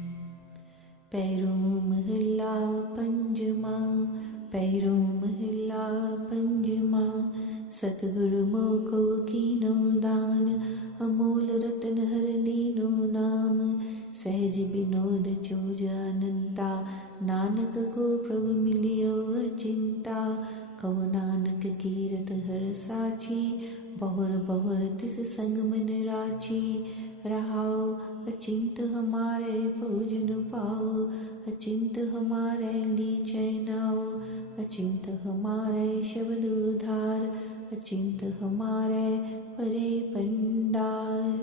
Pairo Mahilla Panjama, Pairo Mahilla Panjama, Satguru Moko Kino Dan, Amol Ratan Haranino Nam, Sehaj Binod Chojananta, Nanak Ko Prabhu Milio Chinta, Kau Nanak Kirat Har Sachi, Bahur Bahur Tis Sangman Rachi, Rahao, Achint Hamare Pujan Pao, Achint Hamare Liche Nao, Achint Hamare Shabadudhar, Achint Hamare Pare Pandar.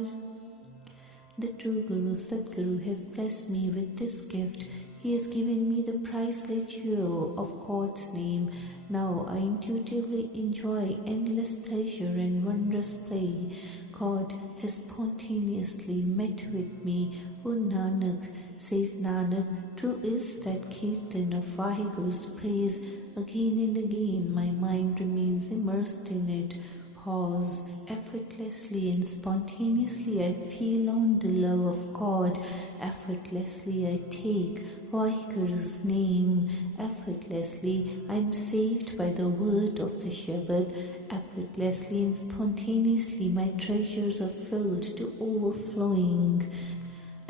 The true Guru Satguru has blessed me with this gift. He has given me the priceless jewel of God's name. Now I intuitively enjoy endless pleasure and wondrous play. God has spontaneously met with me. O Nanak, says Nanak, true is that kirtan of Vaheguru's praise. Again and again my mind remains immersed in it. Pause. Effortlessly and spontaneously I feel on the love of God. Effortlessly I take Vaheguru's name. Effortlessly I am saved by the word of the Shabad. Effortlessly and spontaneously my treasures are filled to overflowing.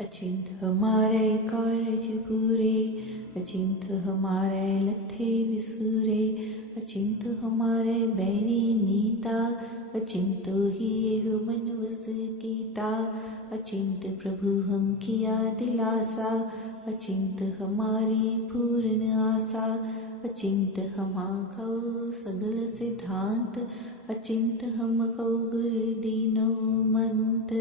अचिंत हमारे कारज पूरे, अचिंत हमारे लथे विसूरे, अचिंत हमारे बैरी मीता, अचिंत ही एहु मन वस कीता, अचिंत प्रभु हम किया दिलासा, अचिंत हमारी पूर्ण आशा, अचिंत हमा कौ सगल सिद्धांत, अचिंत हम कौ गुरु दीनो मंत.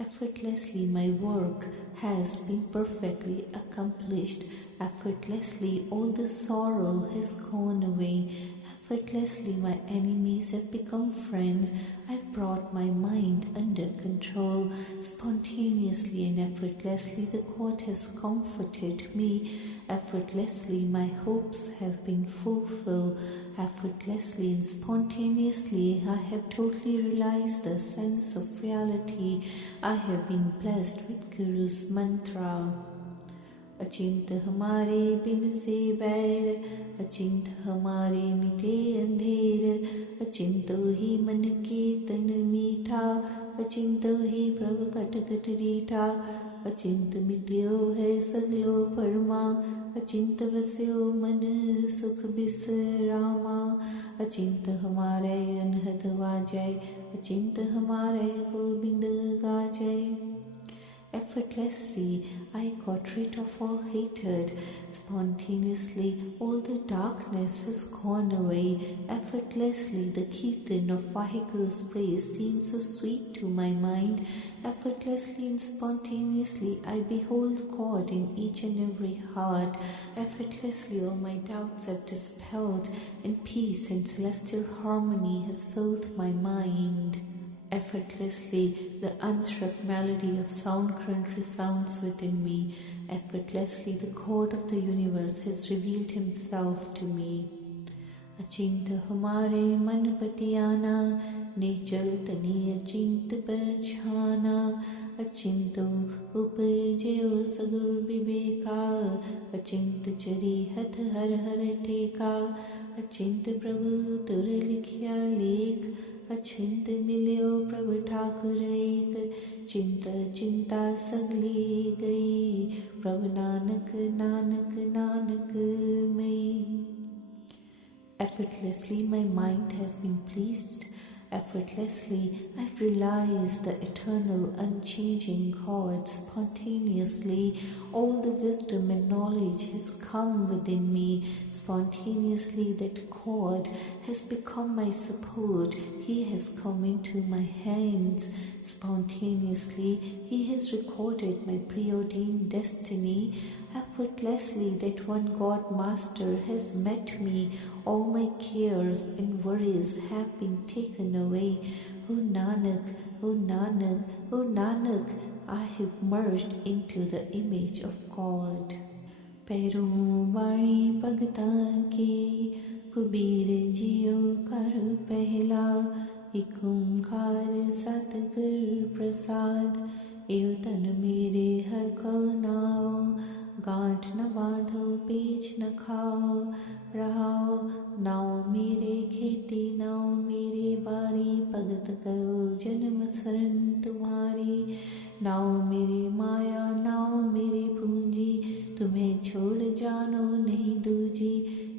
Effortlessly my work has been perfectly accomplished. Effortlessly all the sorrow has gone away. Effortlessly, my enemies have become friends. I've brought my mind under control. Spontaneously and effortlessly, the court has comforted me. Effortlessly, my hopes have been fulfilled. Effortlessly and spontaneously, I have totally realized the sense of reality. I have been blessed with Guru's mantra. अचिंत हमारे बिन से बैर, अचिंत हमारे मिटे अंधेर, अचिंतो ही मन कीर्तन मीठा, अचिंतो ही प्रभ कट कट रीठा, अचिंत मिट्यो है सगलो परमा, अचिंत वस्यो मन सुख बिसरामा, अचिंत हमारे अनहद वाजय, अचिंत हमारे Govind गाजय. Effortlessly, I got rid of all hatred. Spontaneously, all the darkness has gone away. Effortlessly, the kirtan of Vaheguru's praise seems so sweet to my mind. Effortlessly and spontaneously, I behold God in each and every heart. Effortlessly, all my doubts have dispelled, and peace and celestial harmony has filled my mind. Effortlessly, the unstruck melody of sound current resounds within me. Effortlessly, the God of the universe has revealed himself to me. अचिंत हमारे मन पतियाना, नेचल तनी अचिंत पहचाना, अचिंतो उपजयो सगल विवेका, अचिंत चरी हथ हर हर टेका, अचिंत प्रभु तुर लिखिया लेख, अचिंत मिल्यो प्रभु ठाकुर एक, चिंता चिंता सगली गई, प्रभु नानक नानक नानक में. Effortlessly, my mind has been pleased. Effortlessly, I've realized the eternal, unchanging God. Spontaneously, all the wisdom and knowledge has come within me. Spontaneously, that God has become my support. He has come into my hands. Spontaneously, He has recorded my preordained destiny. Effortlessly, that one God Master has met me. All my cares and worries have been taken away. O Nanak, O Nanak, O Nanak, I have merged into the image of God. पैरों बाणी भगता की, कुबीर जियो कर पहला, एक ओंकार सतगुर प्रसाद, एव तन मेरे हर को नाओ, गांठ न बांधो पेच न खाओ, रहाओ नाओ मेरे खेती नाओ मेरे बारी, भगत करो जन्म शरण तुम्हारी, नाओ मेरे माया नाओ मेरे पूंजी, तुम्हें छोड़ जानो नहीं दूजी,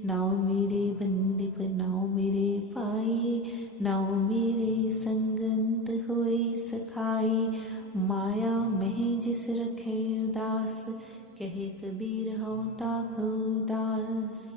नाओ मेरे बंदिप नाओ मेरे पाई, नाओ मेरे संगंत होए सखाई, माया में जिस रखे उदास, कहे कबीर हूँ ताको दास.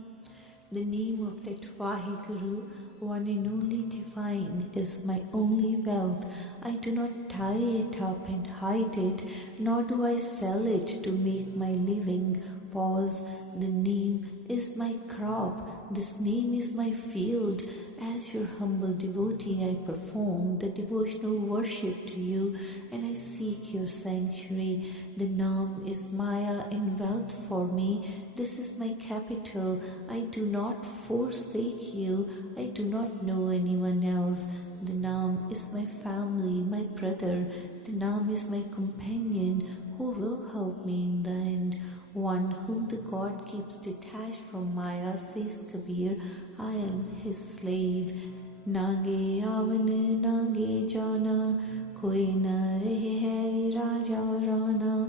The name of that Vaheguru, one and only divine, is my only wealth. I do not tie it up and hide it, nor do I sell it to make my living. Pause. The name is my crop. This name is my field. As your humble devotee, I perform the devotional worship to you, and I seek your sanctuary. The Naam is Maya and wealth for me. This is my capital. I do not forsake you. I do not know anyone else. The Naam is my family, my brother. The Naam is my companion who will help me in the end. One whom the God keeps detached from Maya, says Kabir, I am his slave. Nage avan nage jana, koi na rahe hai raja rana,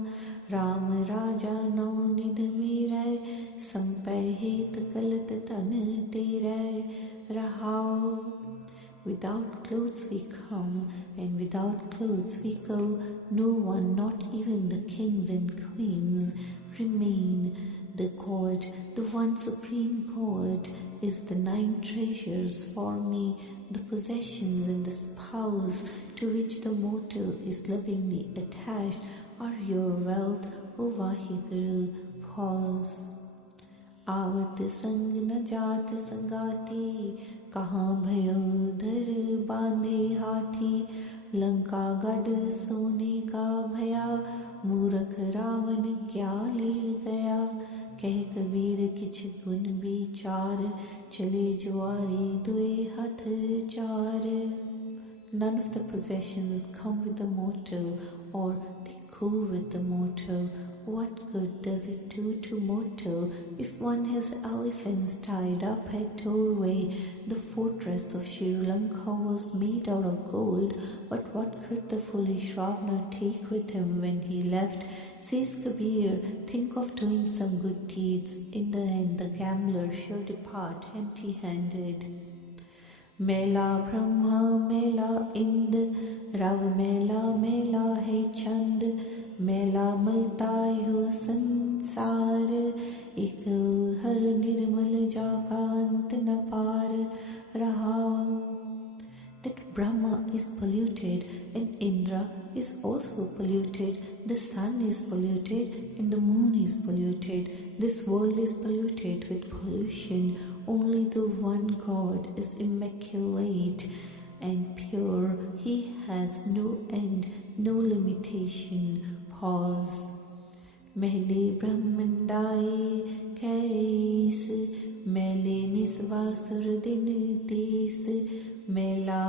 Ram raja nau nidh mere, sampahet kalat tan tere, rahao. Without clothes we come, and without clothes we go. No one, not even the kings and queens, remain. The God, the one supreme God, is the 9 treasures for me, the possessions and the spouse to which the mortal is lovingly attached are your wealth, O Vaheguru. Pause. आवत संग न जात संगाती, कहाँ भयो धर बांधे हाथी। लंका गढ़ सोने का भया, मूरख रावण क्या ले गया। कह कबीर किछ गुण विचार, चले जुआरी दुए हथ चार। None of the possessions come with the mortal, or they go with the mortal. What good does it do to mortal if one has elephants tied up at doorway? The fortress of Sri Lanka was made out of gold, but what could the foolish Ravana take with him when he left? Says Kabir, think of doing some good deeds. In the end, the gambler shall depart empty-handed. मेला ब्रह्मा मेला इंद्र, रव मेला मेला है चंद। मेला मलता हो संसार, एक हर निर्मल जाका अंत न पार रहा। That Brahma is polluted and Indra is also polluted. The sun is polluted and the moon is polluted. This world is polluted with pollution. Only the one God is immaculate and pure. He has no end, no limitation. Pause. Mehle Brahmandaye कैस, मैले निस्वासुर दिन तीस। मेला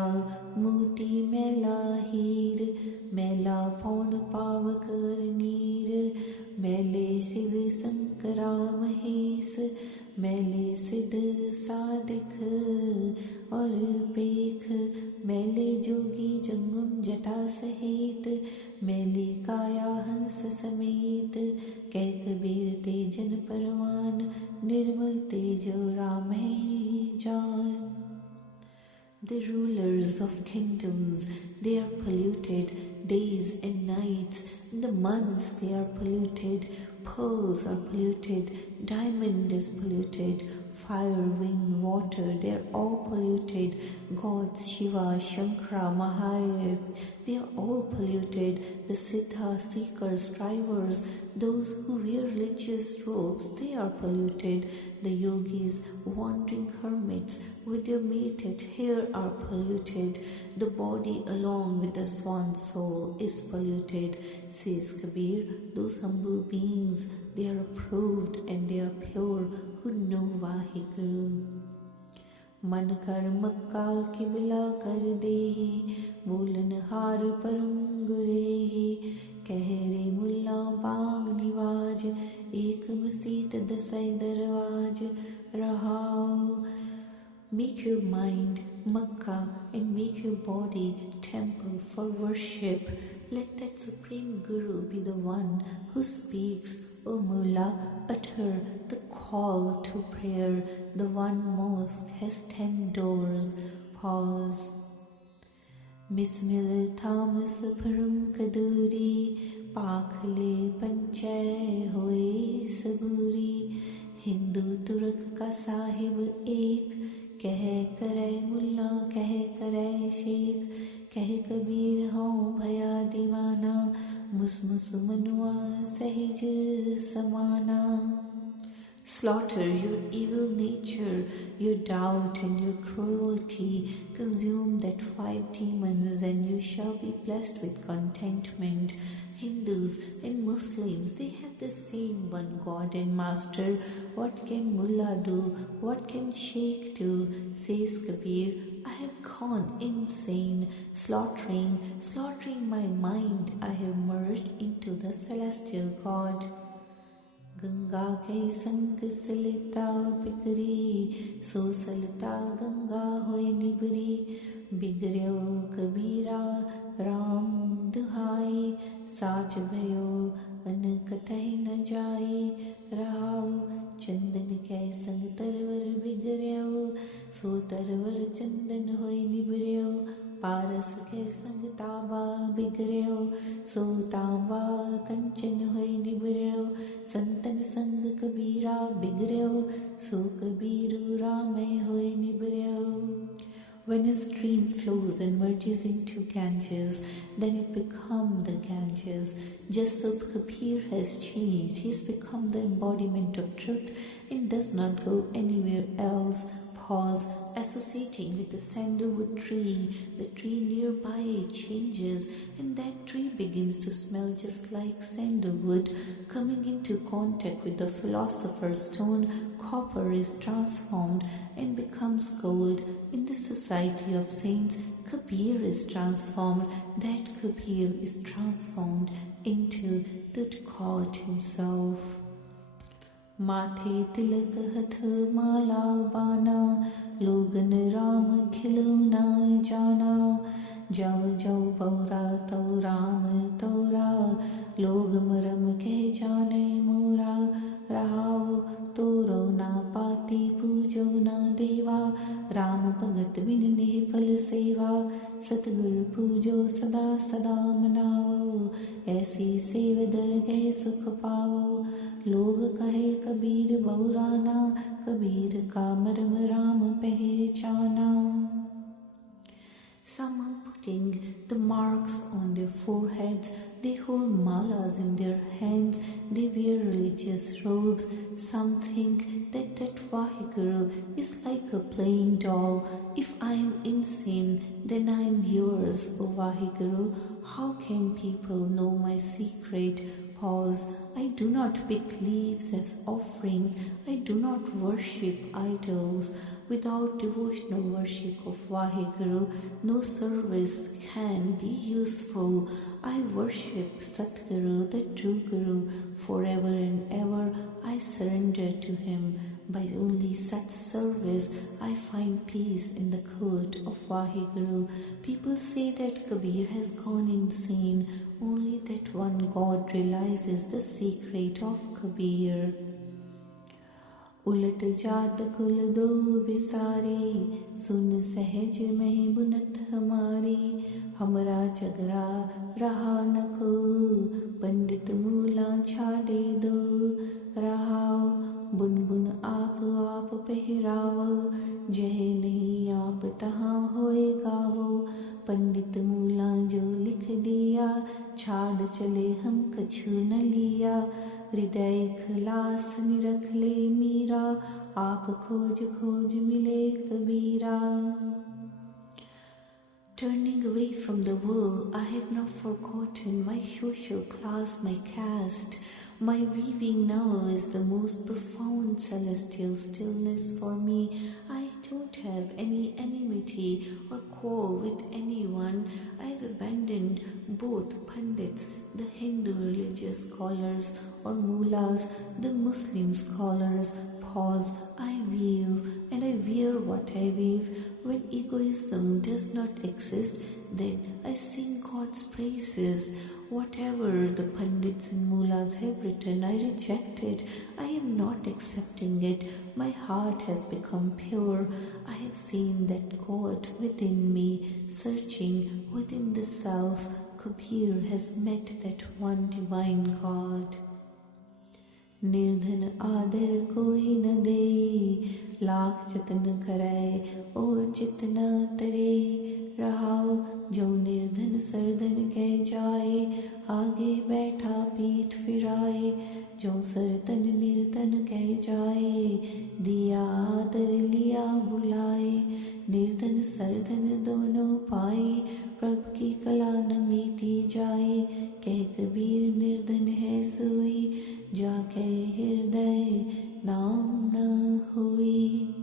मोती मेला हीर, मेला पौन पावक नीर। मेले शिव शंकरा महेश, मेले सिद्ध सादिक और पेख। मेले जोगी जंगम जटा सहित, मेली काया हंस समेत। कह कबीर तेजन परवान, निर्मल तेजो राम है जान। The rulers of kingdoms, they are polluted, days and nights. In the months they are polluted, pearls are polluted, diamond is polluted, fire, wind, water, they are all polluted. Gods Shiva, Shankara, Mahadev, they are all polluted. The Siddha seekers, strivers, those who wear religious robes, they are polluted. The yogis, wandering hermits with their mated hair are polluted. The body along with the swan soul is polluted. Says Kabir, those humble beings, they are approved and they are pure who know Vaheguru. मन कर मक्का किबला कर देहि, बोलन हार परम गुरेहि। कह रे मुल्ला बाग निवाज, एक मसीत दसै दरवाज रहाओ। Make your mind Makkah and make your body temple for worship. Let that Supreme Guru be the one who speaks. O Mullah, utter the call to prayer. The one mosque has 10 doors. Pause. Bismillah Thomas Param Kaduri, Pakhle Panchay Hoye Saburi. Hindu Turak ka Sahib ek, कह करे मुल्ला कह करे शेख। कह कबीर हों भया दीवाना, मुस मनुआ सहज समाना। Slaughter your evil nature, your doubt and your cruelty. Consume that 5 demons and you shall be blessed with contentment. Hindus and Muslims, they have the same one God and Master. What can Mullah do? What can Sheikh do? Says Kabir, I have gone insane, slaughtering my mind. I have merged into the celestial God. Ganga के संग सलिता बिगरी, सो सलिता गंगा होए निबरी। बिगड़ो कबीरा राम दुहाई, साच भयो अन कतई न जाई रहाओ। चंदन के संग तरवर बिगड़ो, सो तरवर चंदन होए निबर्यो। पारस के संग तांबा बिगड़ो, सो तांबा कंचन होए निबर्यो। संतन संग कबीरा बिगड़ो, सो कबीरू रामे होए निबर्यो। When a stream flows and merges merges into Ganges, then it becomes the Ganges. Just so Kabir has changed, he has become the embodiment of truth and does not go anywhere else. Pause. Associating with the sandalwood tree, the tree nearby changes, and that tree begins to smell just like sandalwood. Coming into contact with the philosopher's stone, copper is transformed and becomes gold. In the society of saints, Kabir is transformed. That Kabir is transformed into the God himself. माथे तिलक हथ माला बाना, लोगन राम खिलौना जाना। जाओ जाओ बौरा तो राम तोरा, लोग मरम कह जाने मोरा। रहाओ तोरो ना पाती पूजो ना देवा, राम भगत बिन निफल सेवा। सतगुरु पूजो सदा सदा मनावो, ऐसी सेव दरगह सुख पावो। लोग कहे कबीर बौराना, कबीर का मर्म राम पहचाना। Some are putting the marks on their foreheads, they hold malas in their hands, they wear religious robes. Some think that Vaheguru is like a playing doll. If I am insane, then I am yours, O Vaheguru. How can people know my secret? Pause. I do not pick leaves as offerings. I do not worship idols. Without devotional worship of Vaheguru, no service can be useful. I worship Satguru, the true Guru. Forever and ever I surrender to him. By only such service I find peace in the court of Vaheguru. People say that Kabir has gone insane. Only that one God realizes the secret of Kabir. उलट जात कुल दो बिसारे, सुन सहज में बुनत हमारी। हमरा झगड़ा रहा न को, पंडित मूला छाड़े दो। रहाओ बुन बुन आप आप पहरावो, जह नहीं आप तहाँ होए गावो। पंडित मूला जो लिख दिया, छाड़ चले हम कछु न लिया। हृदय खलास निरख ले मीरा, आप खोज खोज मिले कबीरा। Turning away from the world, I have not forgotten my social class, my caste. My weaving now is the most profound celestial stillness for me. I don't have any enmity or quarrel with anyone. I have abandoned both Pandits, the Hindu religious scholars, or mullahs, the Muslim scholars. Pause. I weave, and I wear what I weave. When egoism does not exist, then I sing God's praises. Whatever the Pandits and mullahs have written, I reject it. I am not accepting it. My heart has become pure. I have seen that God within me, searching within the self. Kabir has met that one divine God. निर्धन आदर कोई न दे, लाख जतन करे और जितना तरे। रहाओ जो निर्धन सरधन कह जाए, आगे बैठा पीठ फिराए। जो सरतन निर्धन कह जाए, दिया आदर लिया बुलाए। निर्धन सरधन दोनों पाए, प्रभु की कला न मीटी जाए। कह कबीर निर्धन है सोई, जाके हृदय नाम न होई।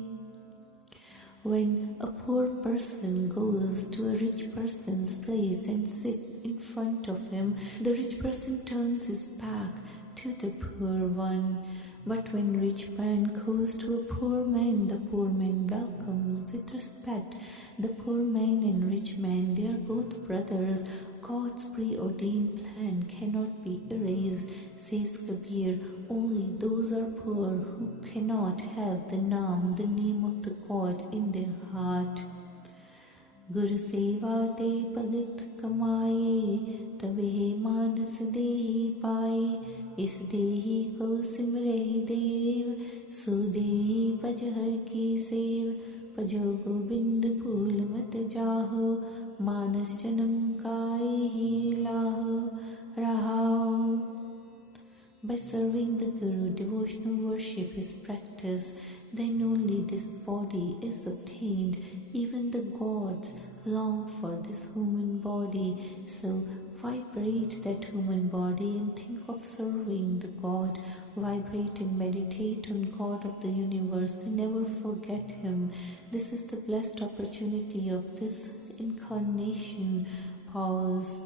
When a poor person goes to a rich person's place and sits in front of him, the rich person turns his back to the poor one. But when rich man goes to a poor man, the poor man welcomes with respect. The poor man and rich man, they are both brothers. God's preordained plan cannot be erased, says Kabir. Only those are poor who cannot have the name of the God in their heart. गुर सेवा ते भगत कमाए, तबे मानस देहि पाए। इस देहि को सिमरे देव, सो देहि बजहर की सेव। भजो गोविंद फूल मत जाहो, मानस जन्म काई ही लाहो रहाओ. By serving the Guru, devotional worship is practiced, then only this body is obtained. Even the gods long for this human body, so vibrate that human body and think of serving the God. Vibrate and meditate on God of the universe and never forget Him. This is the blessed opportunity of this incarnation. Pause.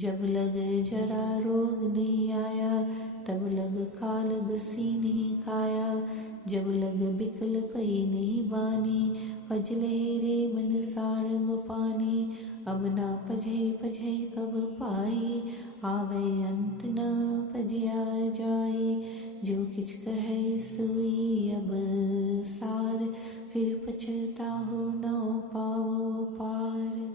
जब लग जरा रोग नहीं आया, तब लग काल गसी नहीं काया. जब लग बिकल पई नहीं बानी, पज लहरे मन सारंग पानी. अब ना पजे पजे कब पाई, आवे अंत न पजया जाए. जो किछ करहै सोई अब सार, फिर पछता हो न पाओ पार.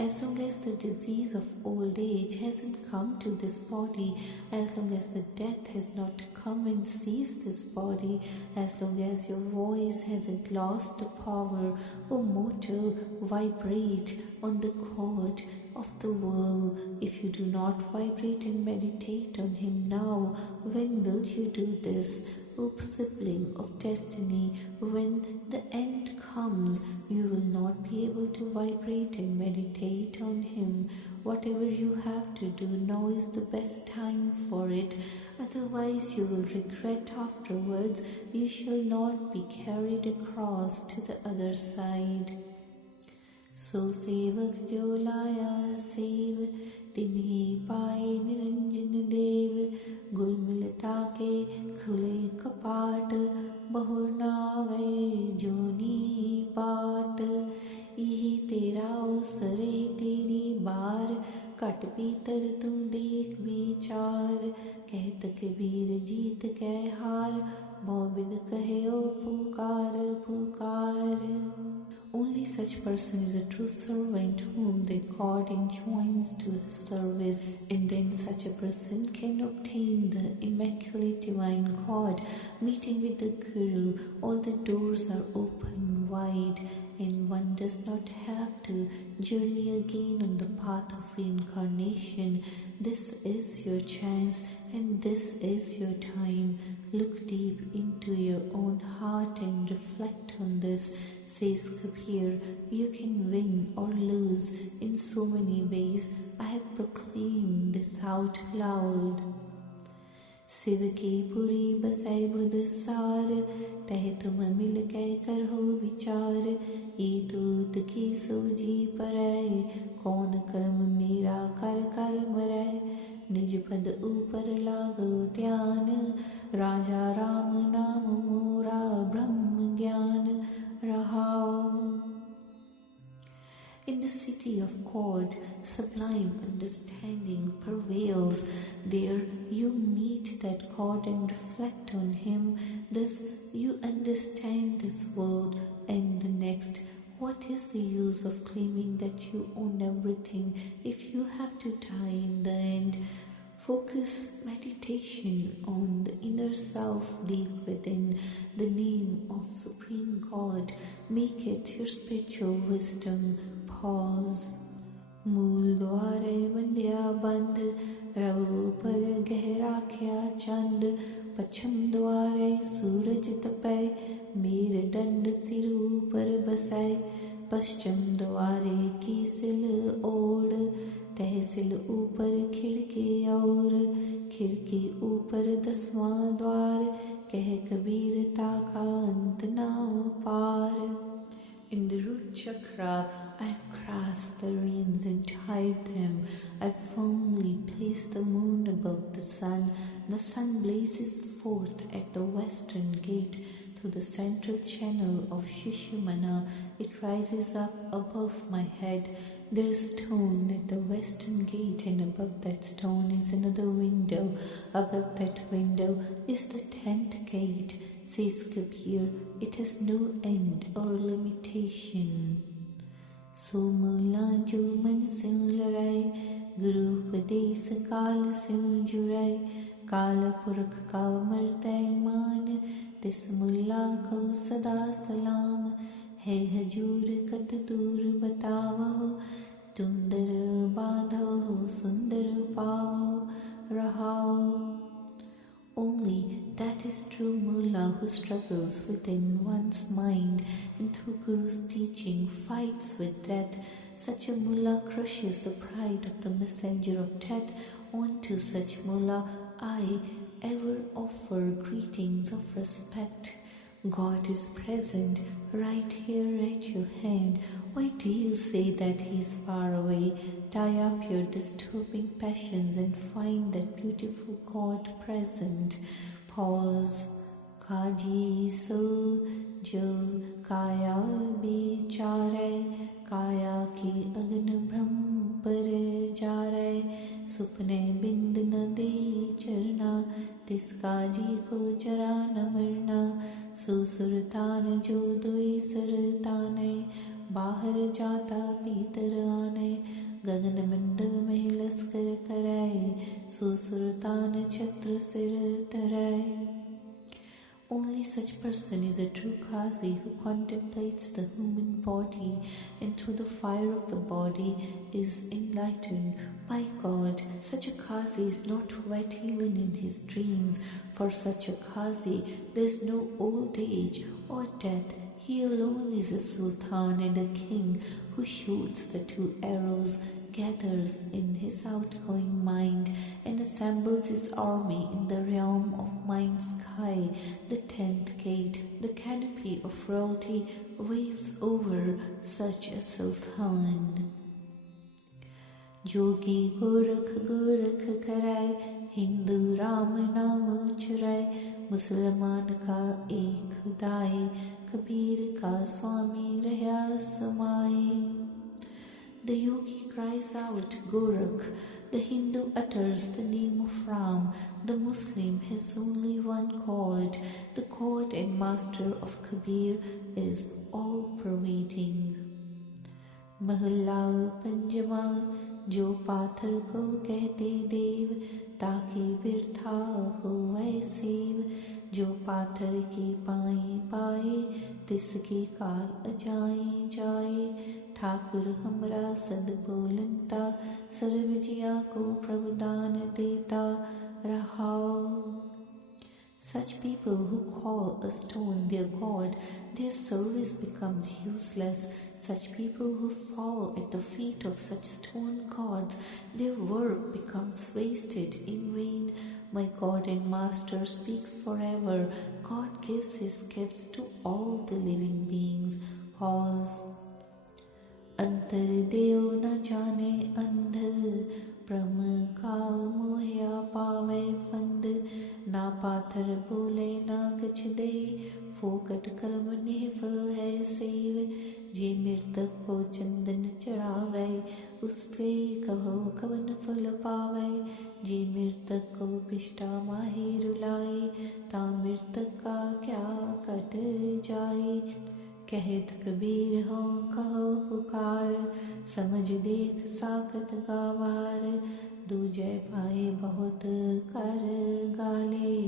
As long as the disease of old age hasn't come to this body, as long as the death has not come and seized this body, as long as your voice hasn't lost the power, O mortal, vibrate on the chord of the world. If you do not vibrate and meditate on Him now, when will you do this? O sibling of destiny, when the end comes, you will not be able to vibrate and meditate on Him. Whatever you have to do now is the best time for it. Otherwise you will regret afterwards. You shall not be carried across to the other side. So sevak jo laya sev, तिन्ही पाए निरंजन देव. गुर मिलता के खुले कपाट, बहुर नावे जोनी पाट. यही तेरा ओसरे तेरी बार, कट भीतर तू देख विचार. कहत कबीर जीत कै हार, बहुबिद कहे ओ पुकार पुकार. Only such person is a true servant whom the God enjoins to His service, and then such a person can obtain the immaculate divine God. Meeting with the Guru, all the doors are open wide, and one does not have to journey again on the path of reincarnation. This is your chance and this is your time. Look deep into your own heart and reflect on this. Says Kabir, you can win or lose in so many ways. I have proclaimed this out loud. Shiv की पुरी बसै बुध सार, तह तुम मिल कै करहो विचार. ई तूत की सूझी परै, कौन कर्म मेरा कर कर मरै. निज पद ऊपर लागो ध्यान, राजा राम नाम मोरा ब्रह्म ज्ञान रहाओ. In the city of God, sublime understanding prevails. There you meet that God and reflect on Him. Thus you understand this world and the next. What is the use of claiming that you own everything if you have to die in the end? Focus meditation on the inner self deep within, the name of Supreme God. Make it your spiritual wisdom. Pause. मूल द्वारे बंध्या बंद, रवो पर गहरा ख्या चंद. पश्चिम द्वारे सूरज तपै, मेर दंड सिर ऊपर बसै. पश्चिम द्वारे की सिल ओढ़, तहसिल ऊपर खिड़की और. खिड़की ऊपर 10वां द्वार, कह कबीर ताका अंत ना पार. In the root chakra, I have grasped the reins and tied them. I firmly placed the moon above the sun. The sun blazes forth at the western gate through the central channel of Shishimana. It rises up above my head. There is stone at the western gate, and above that stone is another window. Above that window is the 10th gate. Says Kabir, it has no end or limitation. So मूला जो मन स्यों लड़ाए, गुरु उपदेश काल स्यों जुड़ाए. काल पुरख का मरते मान, तिस मुल्ला को सदा सलाम। है हजूर कत दूर बतावो, सुंदर बांधो सुंदर पावो रहाओ। Only that is true mullah who struggles within one's mind and through Guru's teaching fights with death. Such a mullah crushes the pride of the messenger of death. Unto such mullah I ever offer greetings of respect. God is present right here at your hand. Why do you say that He is far away? Tie up your disturbing passions and find that beautiful God present. Pause. Kaji so jo kaya bichare, kaya ki agn brahm par jare, supne bind न दे चरना, तिस काजी को जरा न मरना। सुसुरतान जो दुई सरताने, बाहर जाता भीतर आने, गगन मंडल में लश्कर कराए, सुसुरतान छत्र सिर धराए। Only such person is a true Qazi who contemplates the human body and through the fire of the body is enlightened by God. Such a Qazi is not wet even in his dreams. For such a Qazi there is no old age or death. He alone is a sultan and a king who shoots the two arrows, gathers in his outgoing mind and assembles his army in the realm of mind sky. The 10th gate, the canopy of royalty, waves over such a sultan. जोगी गोरख गोरख कराए, हिंदू राम नाम उचराए, मुसलमान का एक खुदाए, कबीर का स्वामी रहा समाए। The yogi cries out Gorakh, the Hindu utters the name of Ram, the Muslim has only one God. The God and master of Kabir is all-pervading. महला पंजमा, जो पाथर को कहते देव, ताकि बिरथा होए सेव, जो पाथर की पाए पाए, तिसकी काल अजाए जाए। ठाकुर हमरा सद बोलता, सर्व जिया को प्रभुदान देता रहाओ। Such people who call a stone their God, their service becomes useless. Such people who fall at the feet of such stone gods, their work becomes wasted in vain. My God and Master speaks forever. God gives His gifts to all the living beings. Pause. अंतर देव न जाने अंध, ब्रह्म का मोहया पावे फंद, ना पाथर बोले ना कछ दे, फोकट कर्म निफल है सेव। जे मृतक को चंदन चढ़ावे, उसके कहो कवन फल पावे। जे मृतक को पिष्टा माहे रुलाए, ता मृतक का क्या कट जाए। कहत कबीर हो कहो पुकार, समझ देख साकत गावार। दूजय पाए बहुत कर गाले,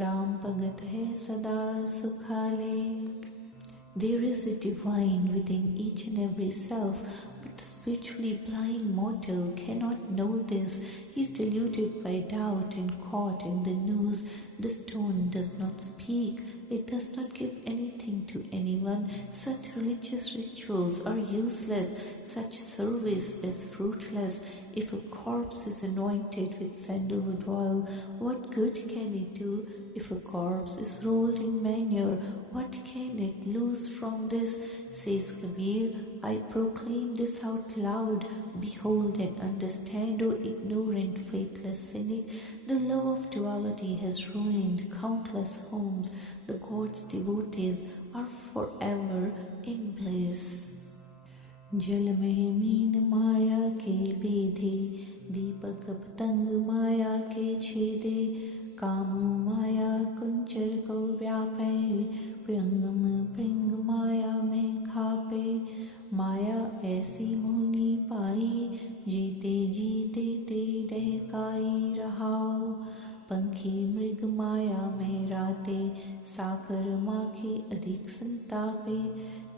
राम भगत है सदा सुखाले। There is a divine within each and every self, but the spiritually blind mortal cannot know this. He is deluded by doubt and caught in the noose. The stone does not speak. It does not give anything to anyone. Such religious rituals are useless. Such service is fruitless. If a corpse is anointed with sandalwood oil, what good can it do? If a corpse is rolled in manure, what can it lose from this? Says Kabir, I proclaim this out loud. Behold and understand, O ignorant, faithless cynic. The love of duality has ruined countless homes. The God's devotees are forever in bliss. जल में mean माया के बेधे, दीपक पतंग माया के छेदे। काम माया कुंचर को व्यापे, प्यंगम प्रिंग माया में खापे। माया ऐसी मोहनी पाई, जीते जीते ते दहकाई रहाओ। पंखी वेग माया में राते, साकर माखे अधिक संतापे,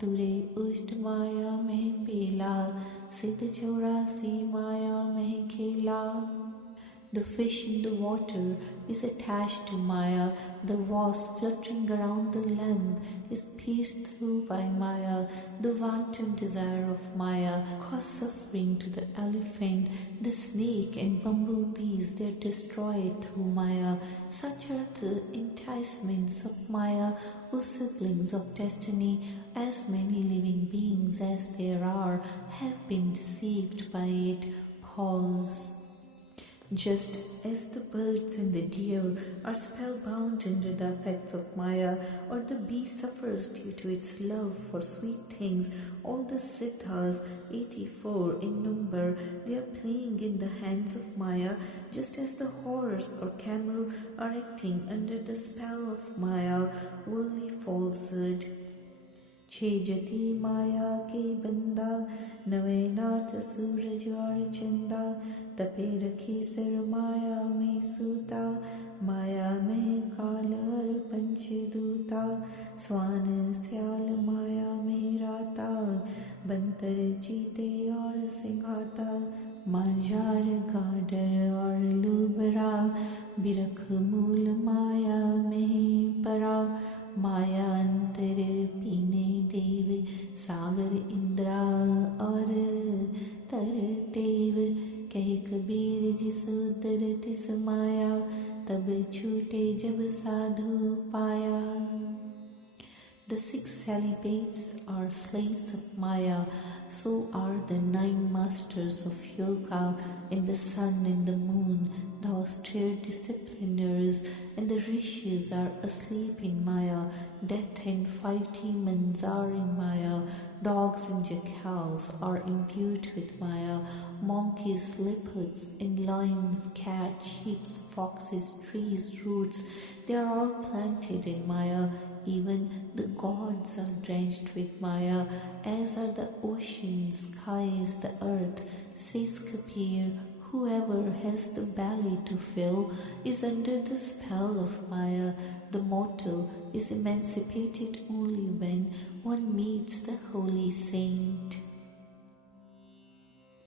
तुरे उष्ट माया में पेला, सिद्ध चौरासी माया में खेला। The fish in the water is attached to Maya. The wasp fluttering around the lamp is pierced through by Maya. The wanton desire of Maya causes suffering to the elephant. The snake and bumblebees, they are destroyed through Maya. Such are the enticements of Maya, O siblings of destiny. As many living beings as there are have been deceived by it. Pause. Just as the birds and the deer are spellbound under the effects of Maya, or the bee suffers due to its love for sweet things, all the siddhas, 84 in number, they are playing in the hands of Maya, just as the horse or camel are acting under the spell of Maya, worldly falsehood. छे जति माया के बंदा, नवे नाथ सूरज और चंदा, तपे रखी sir माया में सूता, माया में काल हर पंचदूता, स्वान स्याल माया में राता, बंतर चीते और सिंघाता, मांझार गाडर और लूबरा, बिरख मूल माया में परा, माया अंतर पीने देव, सागर इंद्रा और तर देव, कहे कबीर जिस उदर तिस माया, तब छूटे जब साधु पाया। The 6 celibates are slaves of Maya, so are the 9 masters of yoga, and the sun and the moon, the austere discipliners, and the rishis are asleep in Maya. Death and 5 demons are in Maya. Dogs and jackals are imbued with Maya. Monkeys, leopards, and lions, cats, sheep, foxes, trees, roots, they are all planted in Maya. Even the gods are drenched with Maya, as are the oceans, skies, the earth. Says Kabir, whoever has the belly to fill is under the spell of Maya. The mortal is emancipated only when one meets the holy saint.